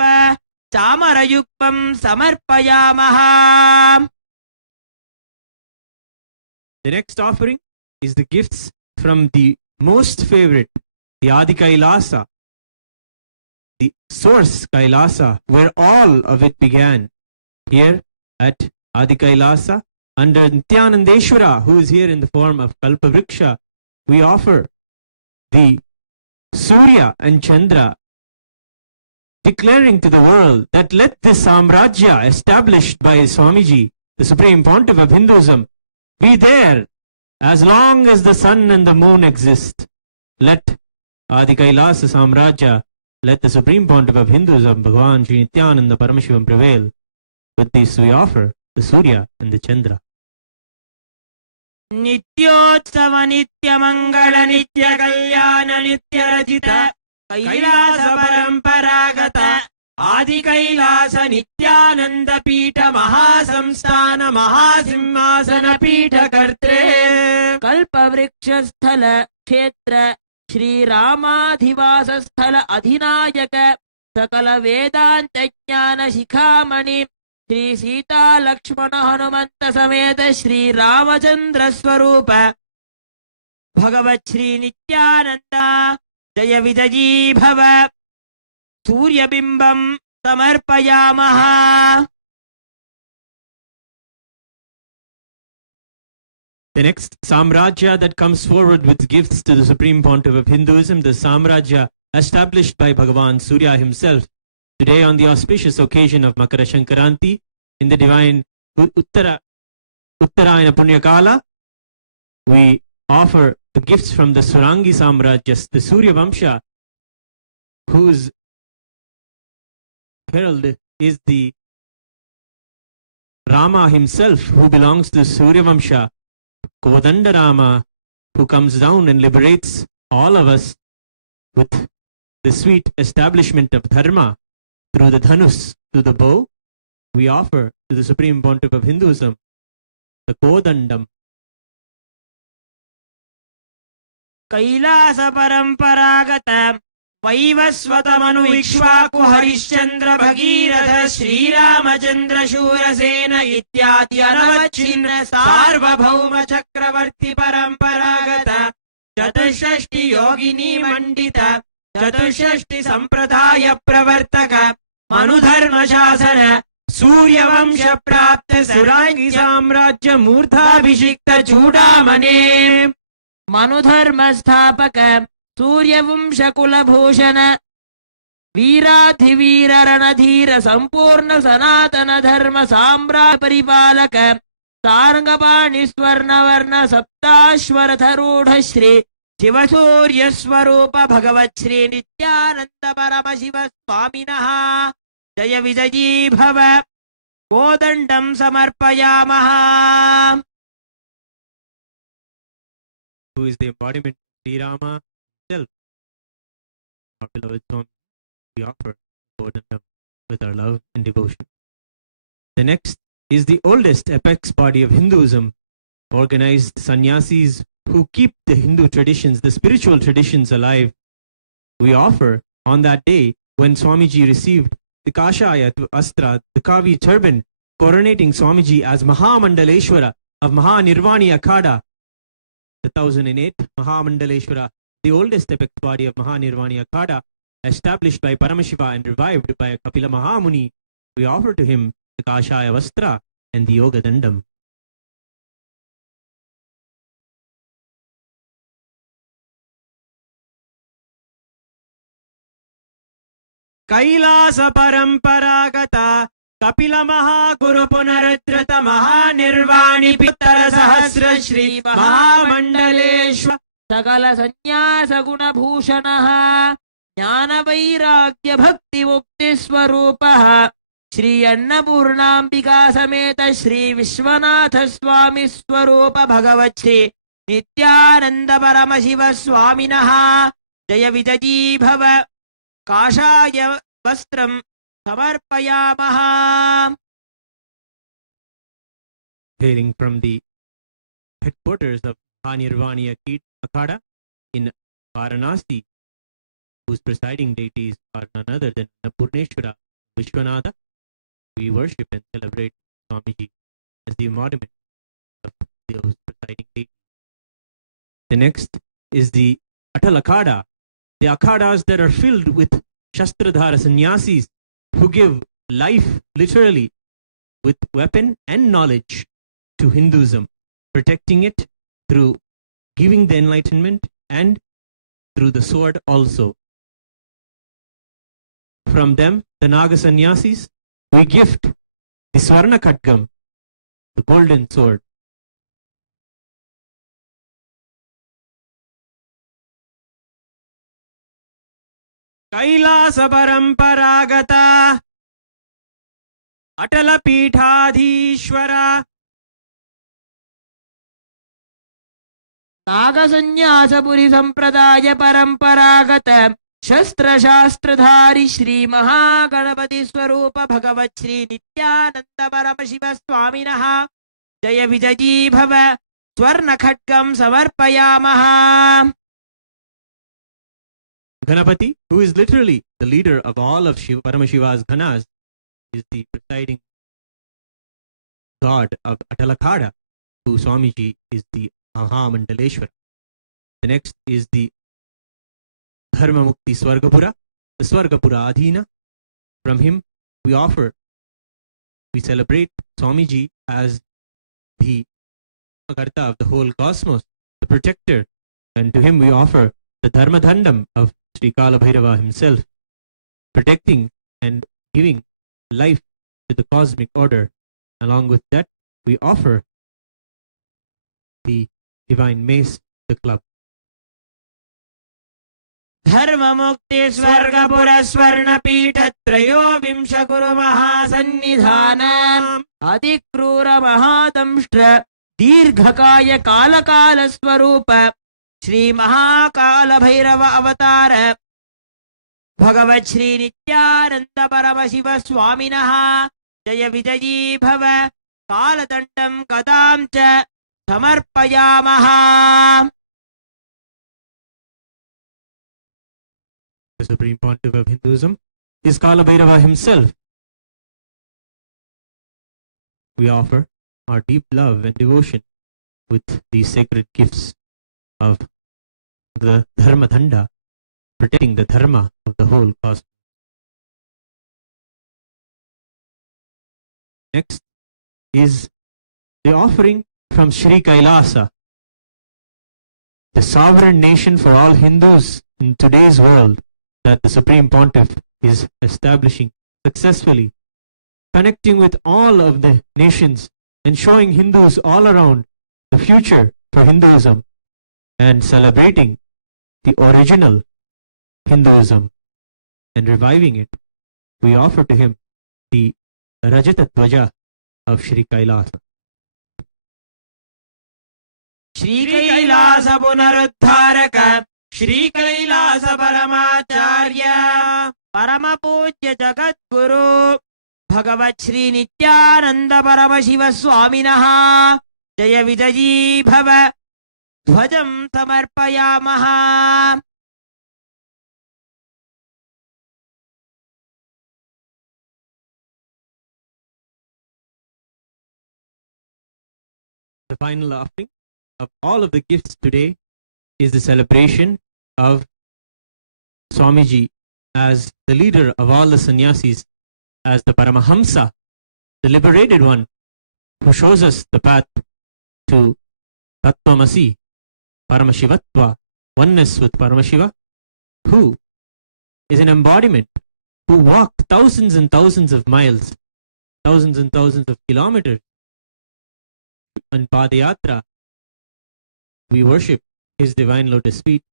चामरयुक्तं समर्पयामः. The next offering is the gifts from the most favorite, the Adi Kailasa, the source Kailasa, where all of it began. Here at Adi Kailasa, under Nithyanandeshwara, who is here in the form of Kalpavriksha, we offer the Surya and Chandra, declaring to the world that let this Samrajya established by Swamiji, the Supreme Pontiff of Hinduism, be there as long as the sun and the moon exist. Let Adi Kailasa Samrajya, let the Supreme Pontiff of Hinduism, Bhagavan Sri Nithyananda Paramashivam prevail. With this we offer the Surya and the Chandra. नित्योत्सव नित्य मंगल नित्य कल्याण नित्य रचित कैलास परंपरागत आदि कैलास नित्यानंद पीठ महासंस्थान महासिंहासन पीठ कर्त्रे कल्पवृक्ष स्थल क्षेत्र श्री रामाधिवास स्थल अधिनायक सकल वेदांत ज्ञान शिखामणि श्री सीता लक्ष्मण हनुमंत समेत श्री रामचंद्र स्वरूप भगवत् श्री नित्यानंद जय विजयी भव सूर्यबिंबं समर्पयामः. The next Samrajya that comes forward with gifts to the Supreme Pontiff of Hinduism, the Samrajya established by Bhagavan Surya himself. Today, on the auspicious occasion of Makara Shankaranti, in the divine Uttarayana Punyakala, we offer the gifts from the Surangi Samrajyas, the Surya Vamsha, whose herald is the Rama himself, who belongs to Surya Vamsha, Kodanda Rama, who comes down and liberates all of us with the sweet establishment of Dharma through the Dhanus, through the bow. We offer to the Supreme Pontiff of Hinduism the Kodandam. Kailash परंपरागत वैवस्वतमनु इक्ष्वाकु हरिश्चंद्र भगीरथ श्रीरामचंद्र शूरसेन इत्यादि अनवच्छिन्न सार्वभौम चक्रवर्ती परंपरागत चतुष्षष्टि योगिनी मंडित चतुष्षष्टि संप्रदाय प्रवर्तक मनुधर्म शासन सूर्यवंश प्राप्त सुरांगी साम्राज्य मूर्धाभिषिक्त चूडामणे मनुधर्म स्थापक सूर्यवंश कुलभूषण वीराधिवीर रणधीर संपूर्ण सनातन धर्म साम्राज्य परिपालक सारंगपाणि स्वर्ण वर्ण सप्ताश्वरथरूढ़ श्री शिवसूर्य स्वरूप भगवत् श्री नित्यानंद परमशिव स्वामिनः जय विजयी भव कोदंडं समर्पयामः. Who is the embodiment of Sri Rama himself. Our beloved Swami, we offer Kodandam with our love and devotion. The next is the oldest apex body of Hinduism, organized sannyasis who keep the Hindu traditions, the spiritual traditions alive. We offer on that day when Swamiji received the Kashaya Astra, the Kavi turban, coronating Swamiji as Mahamandaleshwara of Mahanirvani Akhada, the 1008 Mahamandaleshwara, the oldest epic body of Mahanirvani Akhada, established by Paramashiva and revived by Kapila Mahamuni. We offer to him the Kashaya Vastra and the Yoga Dandam. Kailash परंपरागत कपिल महागुरु पुनरुद्धृत महानिर्वाणि पितर सहस्र श्री महामंडलेश्वर सकल संन्यास गुण भूषणः ज्ञान वैराग्य भक्ति मुक्ति स्वरूपः श्री अन्नपूर्णांबिका समेत श्री विश्वनाथ स्वामी स्वरूप भगवत् श्री नित्यानंद परमशिव स्वामिनः जय विजयी भव काषाय वस्त्रं समर्पयामः. Hailing from the headquarters of Nirvani Akhada in Varanasi, whose presiding deities are none other than Annapurneshwara Vishwanatha, we worship and celebrate Swamiji as the embodiment of those presiding deities. The next is the Atal Akhada, the Akhadas that are filled with Shastradhara sannyasis who give life literally with weapon and knowledge to Hinduism, protecting it through giving the enlightenment and through the sword also. From them, the Naga sannyasis, we gift the Swarna Khatgam, the golden sword. Kailash परंपरागता अटल पीठाधीश्वर नागसन्न्यासपुरी संप्रदाय परंपरागत शस्त्र शास्त्रधारी श्री महागणपति स्वरूप भगवत् श्री नित्यानंद परमशिव स्वामिनः जय विजयी भव स्वर्ण खड्गं समर्पयामः. Ganapati, who is literally the leader of all of Paramashiva's Ghanas, is the presiding god of Atalakada, who Swamiji is the Mahamandaleshwara. The next is the Dharma Mukti Swargapura, the Swargapura Adhina. From him we celebrate Swamiji as the Karta of the whole cosmos, the protector, and to him we offer the Dharma Dhandam of Sri Kala Bhairava himself, protecting and giving life to the cosmic order. Along with that, we offer the divine mace, the club. धर्म मुक्ति स्वर्गपुर स्वर्ण पीठ त्रयोविंश कुरु महासन्निधान अधिक्रूर महादंष्ट्र दीर्घकाय काल काल स्वरूप श्री महाकाल भैरव अवतार भगवत् श्री नित्यानंद परमशिव स्वामिनः जय विजयी भव कालदण्डं गदां च समर्पयामः. The Supreme Pontiff of Hinduism is Kala Bhairava himself. We offer our deep love and devotion with these sacred gifts of the Dharma Dhanda, protecting the Dharma of the whole cosmos. Next is the offering from Sri Kailasa, the sovereign nation for all Hindus in today's world that the Supreme Pontiff is establishing successfully, connecting with all of the nations and showing Hindus all around the future for Hinduism and celebrating the original Hinduism and reviving it. We offer to him the Rajata Dvaja of Sri Kailasa. Shri Kailash पुनरुद्धारक Shri Kailash परमाचार्य परम पूज्य जगद्गुरु भगवत् श्री नित्यानंद परमशिव स्वामिनः जय विजयी भव ध्वजं समर्पयामः. The final offering of all of the gifts today is the celebration of Swamiji as the leader of all the sannyasis, as the Paramahamsa, the liberated one, who shows us the path to Tattvamasi, Paramashivatva, oneness with Paramashiva, who is an embodiment, who walked thousands and thousands of miles thousands and thousands of kilometers on Padayatra. We worship His divine lotus feet.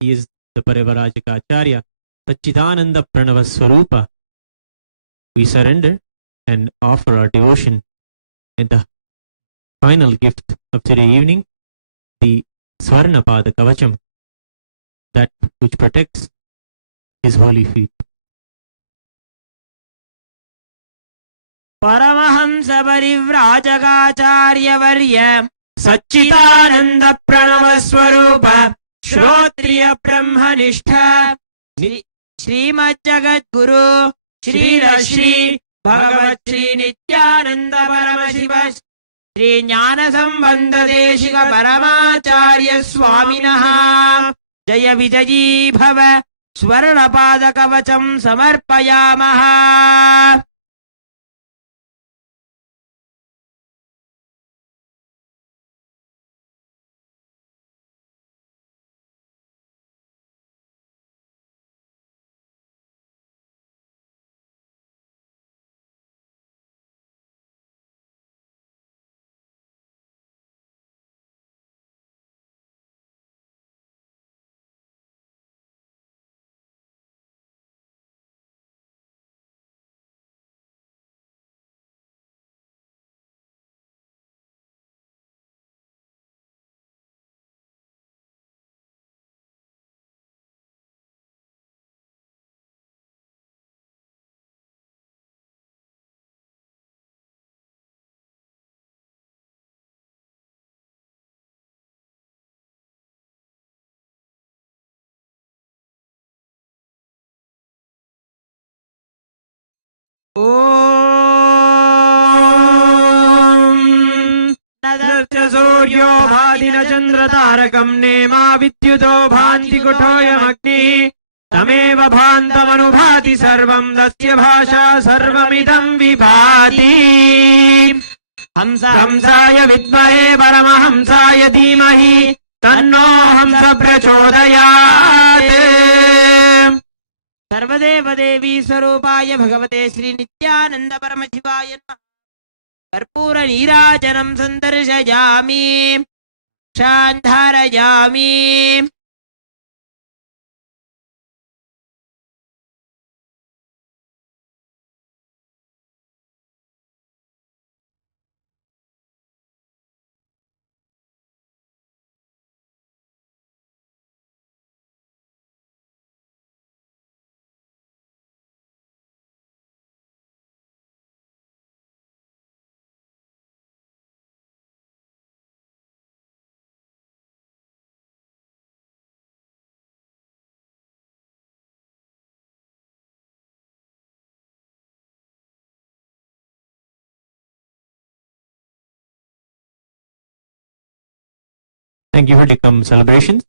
He is the Parivarajaka Acharya, Satchidananda Pranava Swarupa. We surrender and offer our devotion in the final gift of today evening, the Swarnapada Kavacham, that which protects His holy feet. Paramahamsa Parivrajagacharya Varya Satchidananda Pranava Swarupa Shrotriya Brahmanistha Srimad Jagat Guru Shri Rashri Bhagavat Shri Nithyananda Paramashivam Shri Jnana Sambandha Deshika Paramacharya Swaminaha Jaya Vijayi Bhava Swarnapada Kavacham Samarpayamaha. Om Nadarcha Suryo Bhadina Chandra Tarakam Nema Vidyuto Bhanti Kutoyam Agni Tameva Bhantam Anubhati Sarvam Dasya Bhasha Sarvamidam Vibhati Hamsaya Vidmahe Paramahamsaya Dhimahi Tanno Hamsa Prachodayate Sarvadeva Devi Swarupaya Bhagavate Shri Nithyananda Paramashivam Karpura Nirajanam Sandarshayami Shandharayami. Thank you for the celebrations.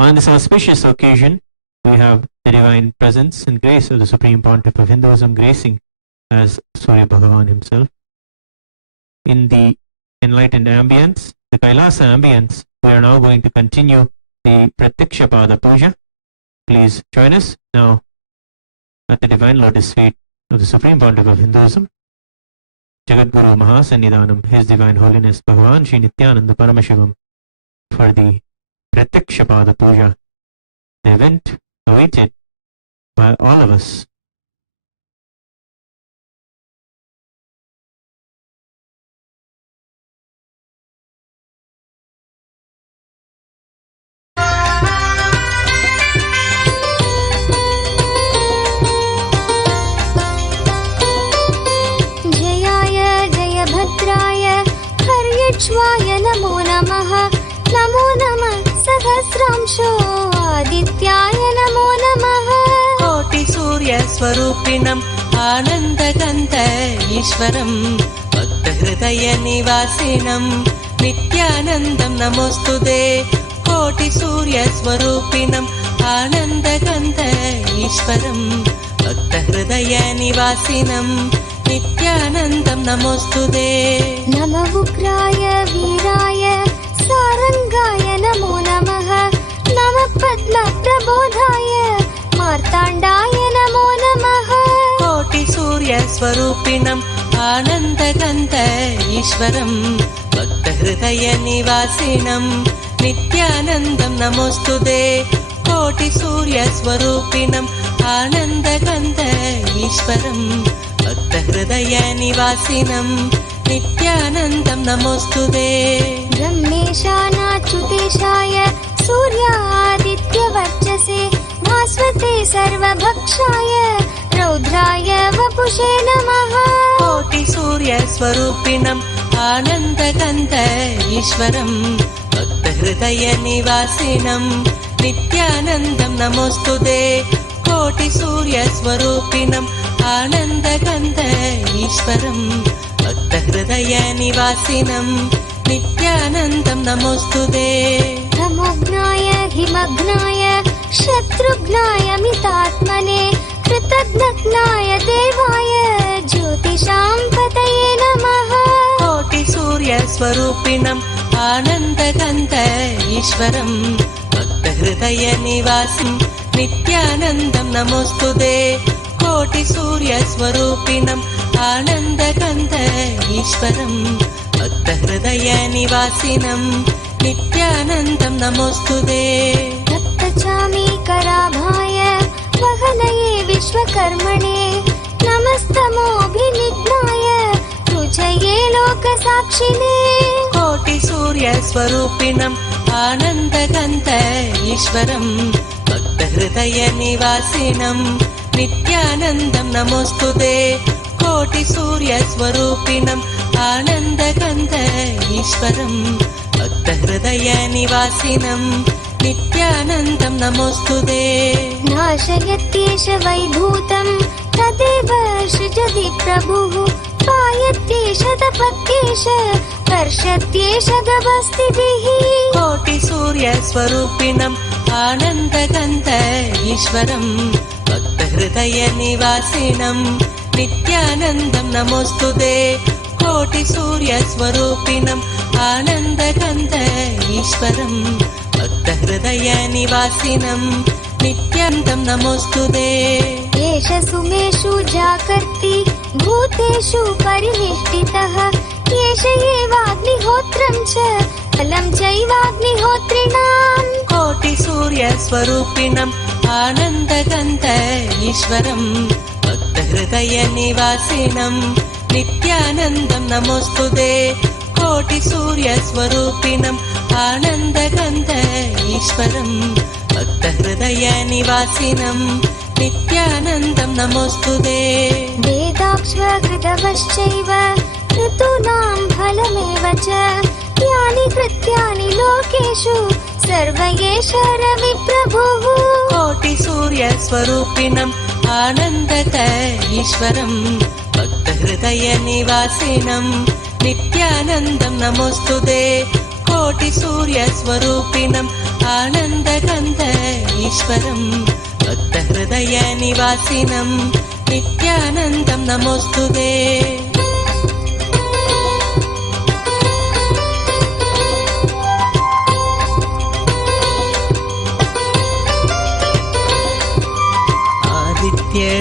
On this auspicious occasion, we have the divine presence and grace of the Supreme Pontiff of Hinduism gracing as Surya Bhagavan himself. In the enlightened ambience, the Kailasa ambience, we are now going to continue the Pratyaksha Pada Puja. Please join us now at the divine lotus feet of the Supreme Pontiff of Hinduism, Jagat Guru Mahasannidhanam, His Divine Holiness Bhagavan Shri Nithyananda Paramashivam, for the Pratyaksha Pada Puja, the event awaited by all of us. जयाय जय भद्राय हर्यक्ष्वाय नमो नमः नमो नमः सहस्रांशो आदित्याय नमो नमः कोटि सूर्य स्वरूपिणम् आनन्दगन्ध ईश्वरम् भक्तहृदय निवासिनम् नित्यानन्दं नमोस्तुते कोटि सूर्य स्वरूपिणम् आनन्दगन्ध ईश्वरम् भक्तहृदय निवासिनम् नित्यानन्दं नमोस्तुते नमः उग्राय वीराय सारंगाय नमो नमः नमः पद्मप्रबोधाय मार्ताण्डाय नमो नमः कोटि सूर्य स्वरूपिणम् आनन्दगन्ध ईश्वरं भक्तहृदयनिवासिनं नित्यानन्दं नमोऽस्तुते कोटिसूर्यस्वरूपिणम् आनन्दगन्ध ईश्वरं भक्तहृदयनिवासिनं नित्यानन्दं नमोऽस्तुते ब्रह्मेशानाच्युतेशाय सूर्यादित्यवर्चसे भास्वते सर्वभक्षाय रौद्राय वपुषे नमः कोटिसूर्यस्वरूपिणम् आनन्दगन्ध ईश्वरं भक्तहृदयनिवासिनं नित्यानन्दं नमोऽस्तुते कोटिसूर्यस्वरूपिणम् आनन्दगन्ध ईश्वरं भक्तहृदयनिवासिनं नित्यानन्दं नमोऽस्तुते तमोघ्नाय हिमघ्नाय शत्रुघ्नाय मितात्मने कृतघ्नाय देवाय ज्योतिषां पतये नमः कोटिसूर्यस्वरूपिणम् आनन्दगन्ध ईश्वरं भक्तहृदयनिवासिं नित्यानन्दं नमोऽस्तुते कोटिसूर्यस्वरूपिणम् आनन्दगन्ध ईश्वरं भक्तहृदयनिवासिनं नित्यानन्दं नमोऽस्तुते तप्तचामीकराभाय वहनये विश्वकर्मणे नमस्तमोऽभिनिघ्नाय रुचये लोकसाक्षिणे कोटिसूर्यस्वरूपिणम् आनन्दगन्ध ईश्वरं भक्तहृदयनिवासिनं नित्यानन्दं नमोऽस्तुते कोटिसूर्यस्वरूपिणम् आनन्दगन्ध ईश्वरं भक्तहृदयनिवासिनं नित्यानन्दं नमोऽस्तुते नाशयत्येष वैभूतं तदेव सृजति प्रभुः पायत्येष तपत्येष वर्षत्येष गभस्तिभिः कोटिसूर्यस्वरूपिणम् आनन्दगन्ध ईश्वरं भक्तहृदयनिवासिनं नित्यानन्दं नमोऽस्तुते कोटिसूर्यस्वरूपिणम् आनन्दगन्ध ईश्वरं भक्तहृदयनिवासिनं नित्यानन्दं नमोऽस्तुते एष सुमेषु जाकर्ति भूतेषु परिनिष्ठितः एष एवाग्निहोत्रं च फलं चैवाग्निहोत्रिणाम् कोटिसूर्यस्वरूपिणम् आनन्दगन्ध ईश्वरं भक्तहृदयनिवासिनं नित्यानन्दं नमोऽस्तुते कोटिसूर्यस्वरूपिणम् आनन्दगन्ध ईश्वरं भक्तहृदयनिवासिनं नित्यानन्दं नमोऽस्तुते वेदाक्षकृतवश्चैव ऋतूनां फलमेव च यानि कृत्यानि लोकेषु सर्व एष रविप्रभुः कोटिसूर्यस्वरूपिणम् आनन्दत ईश्वरं भक्तहृदयनिवासिनं नित्यानन्दं नमोऽस्तुते कोटिसूर्यस्वरूपिणम् आनन्दगन्ध ईश्वरं भक्तहृदयनिवासिनं नित्यानन्दं नमोऽस्तुते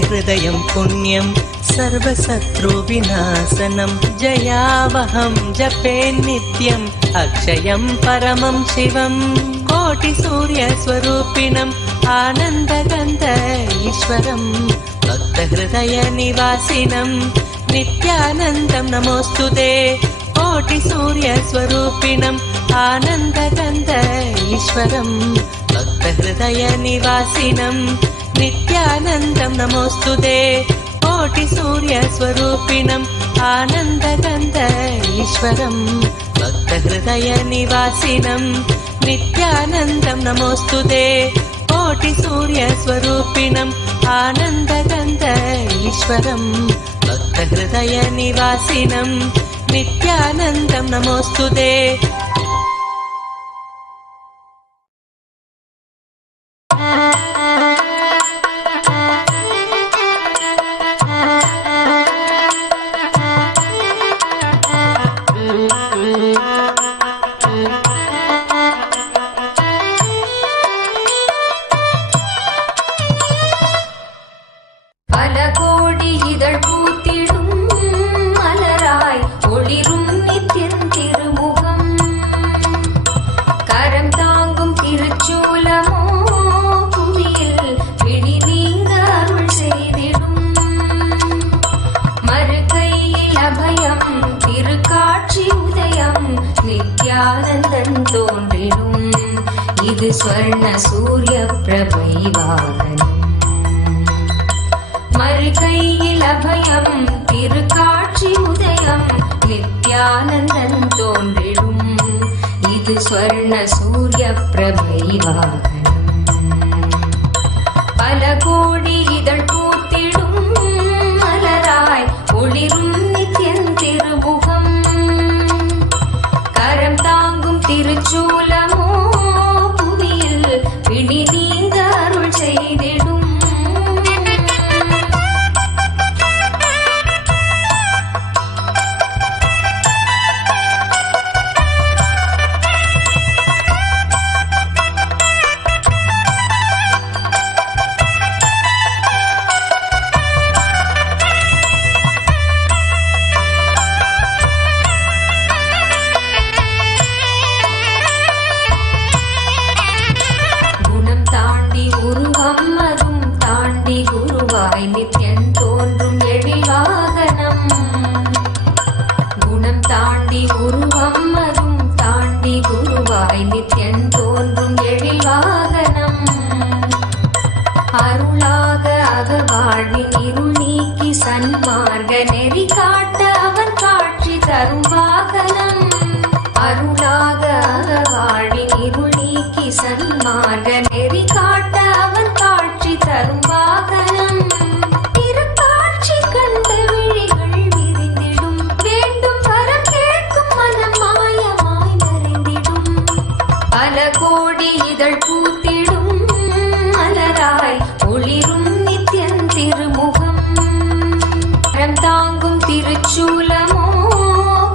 हृदयं पुण्यं सर्वशत्रुविनाशनं जयावहं जपे नित्यम् अक्षयं परमं शिवं कोटिसूर्यस्वरूपिणम् आनन्दगन्ध ईश्वरं भक्तहृदयनिवासिनं नित्यानन्दं नमोऽस्तुते कोटिसूर्यस्वरूपिणम् आनन्दगन्ध ईश्वरं भक्तहृदयनिवासिनं नित्यानन्दं नमोऽस्तुते कोटिसूर्यस्वरूपिणम् आनन्दगन्ध ईश्वरं भक्तहृदयनिवासिनं नित्यानन्दं नमोऽस्तुते कोटिसूर्यस्वरूपिणम् आनन्दगन्ध ईश्वरं भक्तहृदयनिवासिनं नित्यानन्दं नमोऽस्तुते பல கோடி இதழ் பூத்திடும் இது ஸ்வர்ண சூரிய பிரபை வாகனம். மறுகையில் அபயம் திருக்காட்சி உதயம் நித்யானந்தன் தோன்றிடும். இது ஸ்வர்ண சூரிய பிரபை வாகனம். பல கோடி இதழ் பூத்திடும் மலராய் ஒளிரும் நித்யன் திருமுகம். கரம் தாங்கும் திருச்சூலமோ புவியில் பிடி நீங்க அருள் செய்திடும். நித்யன் தோன்றும் எழில் வாகனம். குணம் தாண்டி உருவம் அதும் தாண்டி குருவாய் நித்யன் தோன்றும் எழில் வாகனம். அருளாக அகவாழ்வின் இருள் நீக்கி சன்மார்க்க நெறி காட்ட அவன் காட்சி தரும் வாகனம். அருளாக அகவாழ்வின் இருள் நீக்கி சன்மார்க்க நெறி காட்ட அவன் காட்சி தரும் வாகனம். திருக்காட்சி கண்ட விழிகள் விரிந்திடும். வேண்டும் வரம் கேட்கும் மனம் மாயமாய் மறைந்திடும். பல கோடி இதழ் பூத்திடும் மலராய் ஒளிரும் நித்யன் திருமுகம். கரம் தாங்கும் திருச்சூலமோ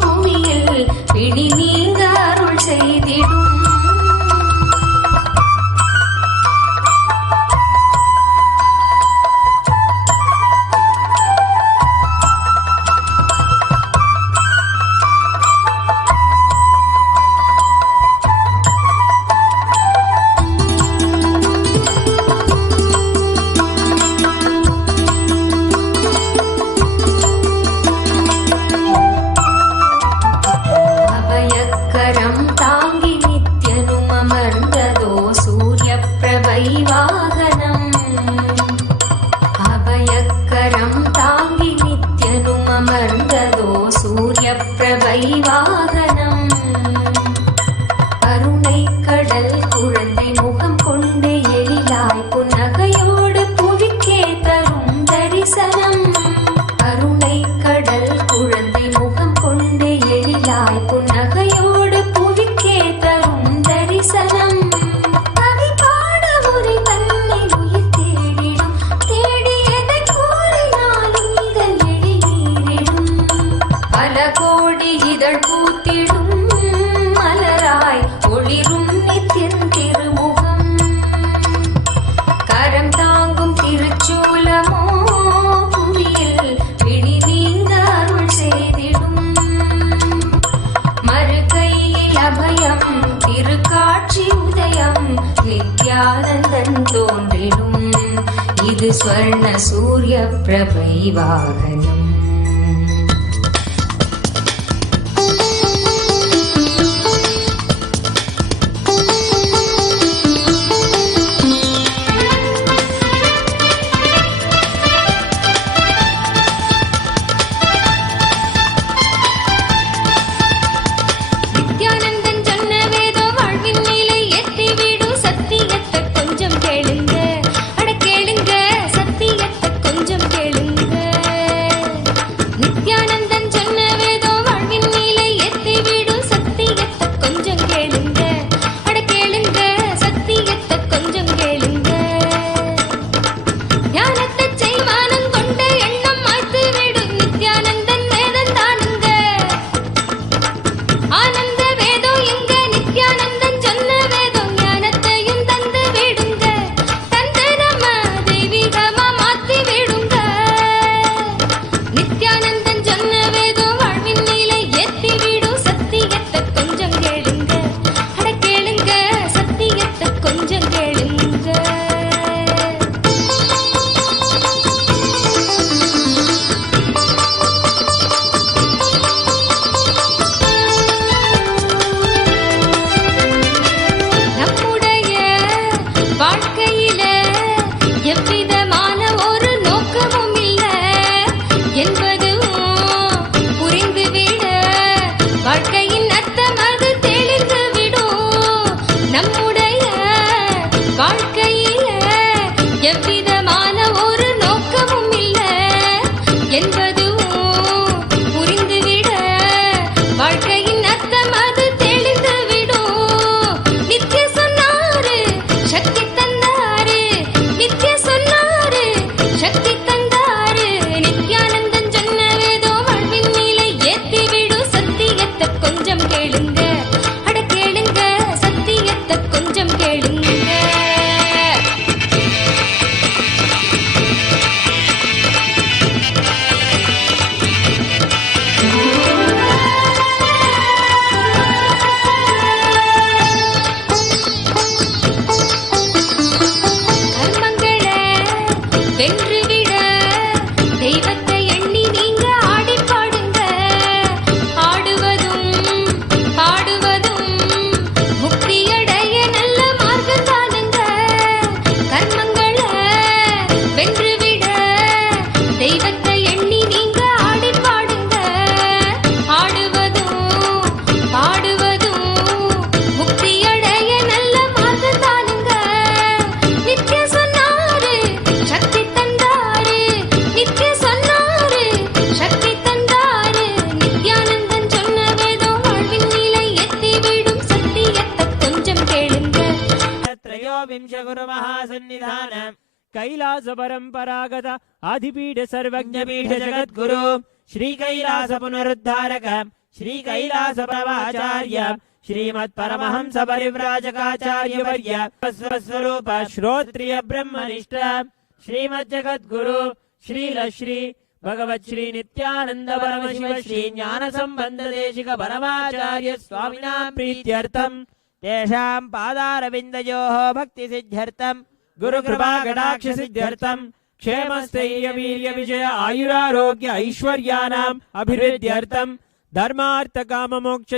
புவியில் பிடி நீங்க அருள் செய்திடும். நித்யானந்தன் தோன்றிடும். இது ஸ்வர்ண சூரிய பிரபை வாகனம். வாழ்க்கையின் அர்த்தம் அது தெளிந்து விடும். நித்ய சொன்னாரு சக்தி தந்தாரு, நித்ய சொன்னாரு சக்தி தந்தாரு. நித்யானந்தன் சொன்ன வேதம் வாழ்வின் நிலை ஏத்தி விடும். சத்தியத்தை கொஞ்சம் கேளுங்க, அட கேளுங்க, சத்தியத்தை கொஞ்சம் கேளுங்க. கர்மங்களை வென்றுவிட தெய்வத்தை எண்ணி நீங்க ஆடி பாடுங்க. ஆடுவதும் பாடுவதும் முக்தியடைய நல்ல மார்க்கம் தானுங்க. கர்மங்களை வென்றுவிட தெய்வத்தை எண்ணி நீங்க ஆடி பாடுங்க. ஆடுவதும் பாடுவதும் முக்தியடைய நல்ல மார்க்கம் தானுங்க. நித்ய சொன்னாரு சக்தி தந்தாரு, நித்ய சொன்னாரு சக்தி தந்தாரு. நித்யானந்தன் சொன்ன வேதம் வாழ்வின் நிலை எத்தி விடும். சத்தியத்தை கொஞ்சம் கேளுங்க. त्रयोविंश गुरु महासन्निधान कैलास परंपरागत आदिपीठ सर्वज्ञपीठ जगद्गुरु श्री कैलास पुनरुद्धारक श्री कैलास प्रवाचार्य श्रीमत् परमहंस परिव्राजकाचार्य वर्य स्वस्वरूप श्रोत्रिय ब्रह्मनिष्ठ श्रीमत् जगद्गुरु श्रील श्री भगवत् श्री नित्यानंद परमशिव श्री ज्ञान संबंध देशिक परमाचार्य स्वामिनां प्रीत्यर्थम तेषां पादारविन्दयोः भक्ति सिद्ध्यर्थम गुरु कृपा कटाक्ष सिद्ध्यर्थम क्षेम स्थैर्य वीर्य विजय आयुरारोग्य ऐश्वर्यानाम् अभिवृद्ध्यर्थम धर्मार्थ काम मोक्ष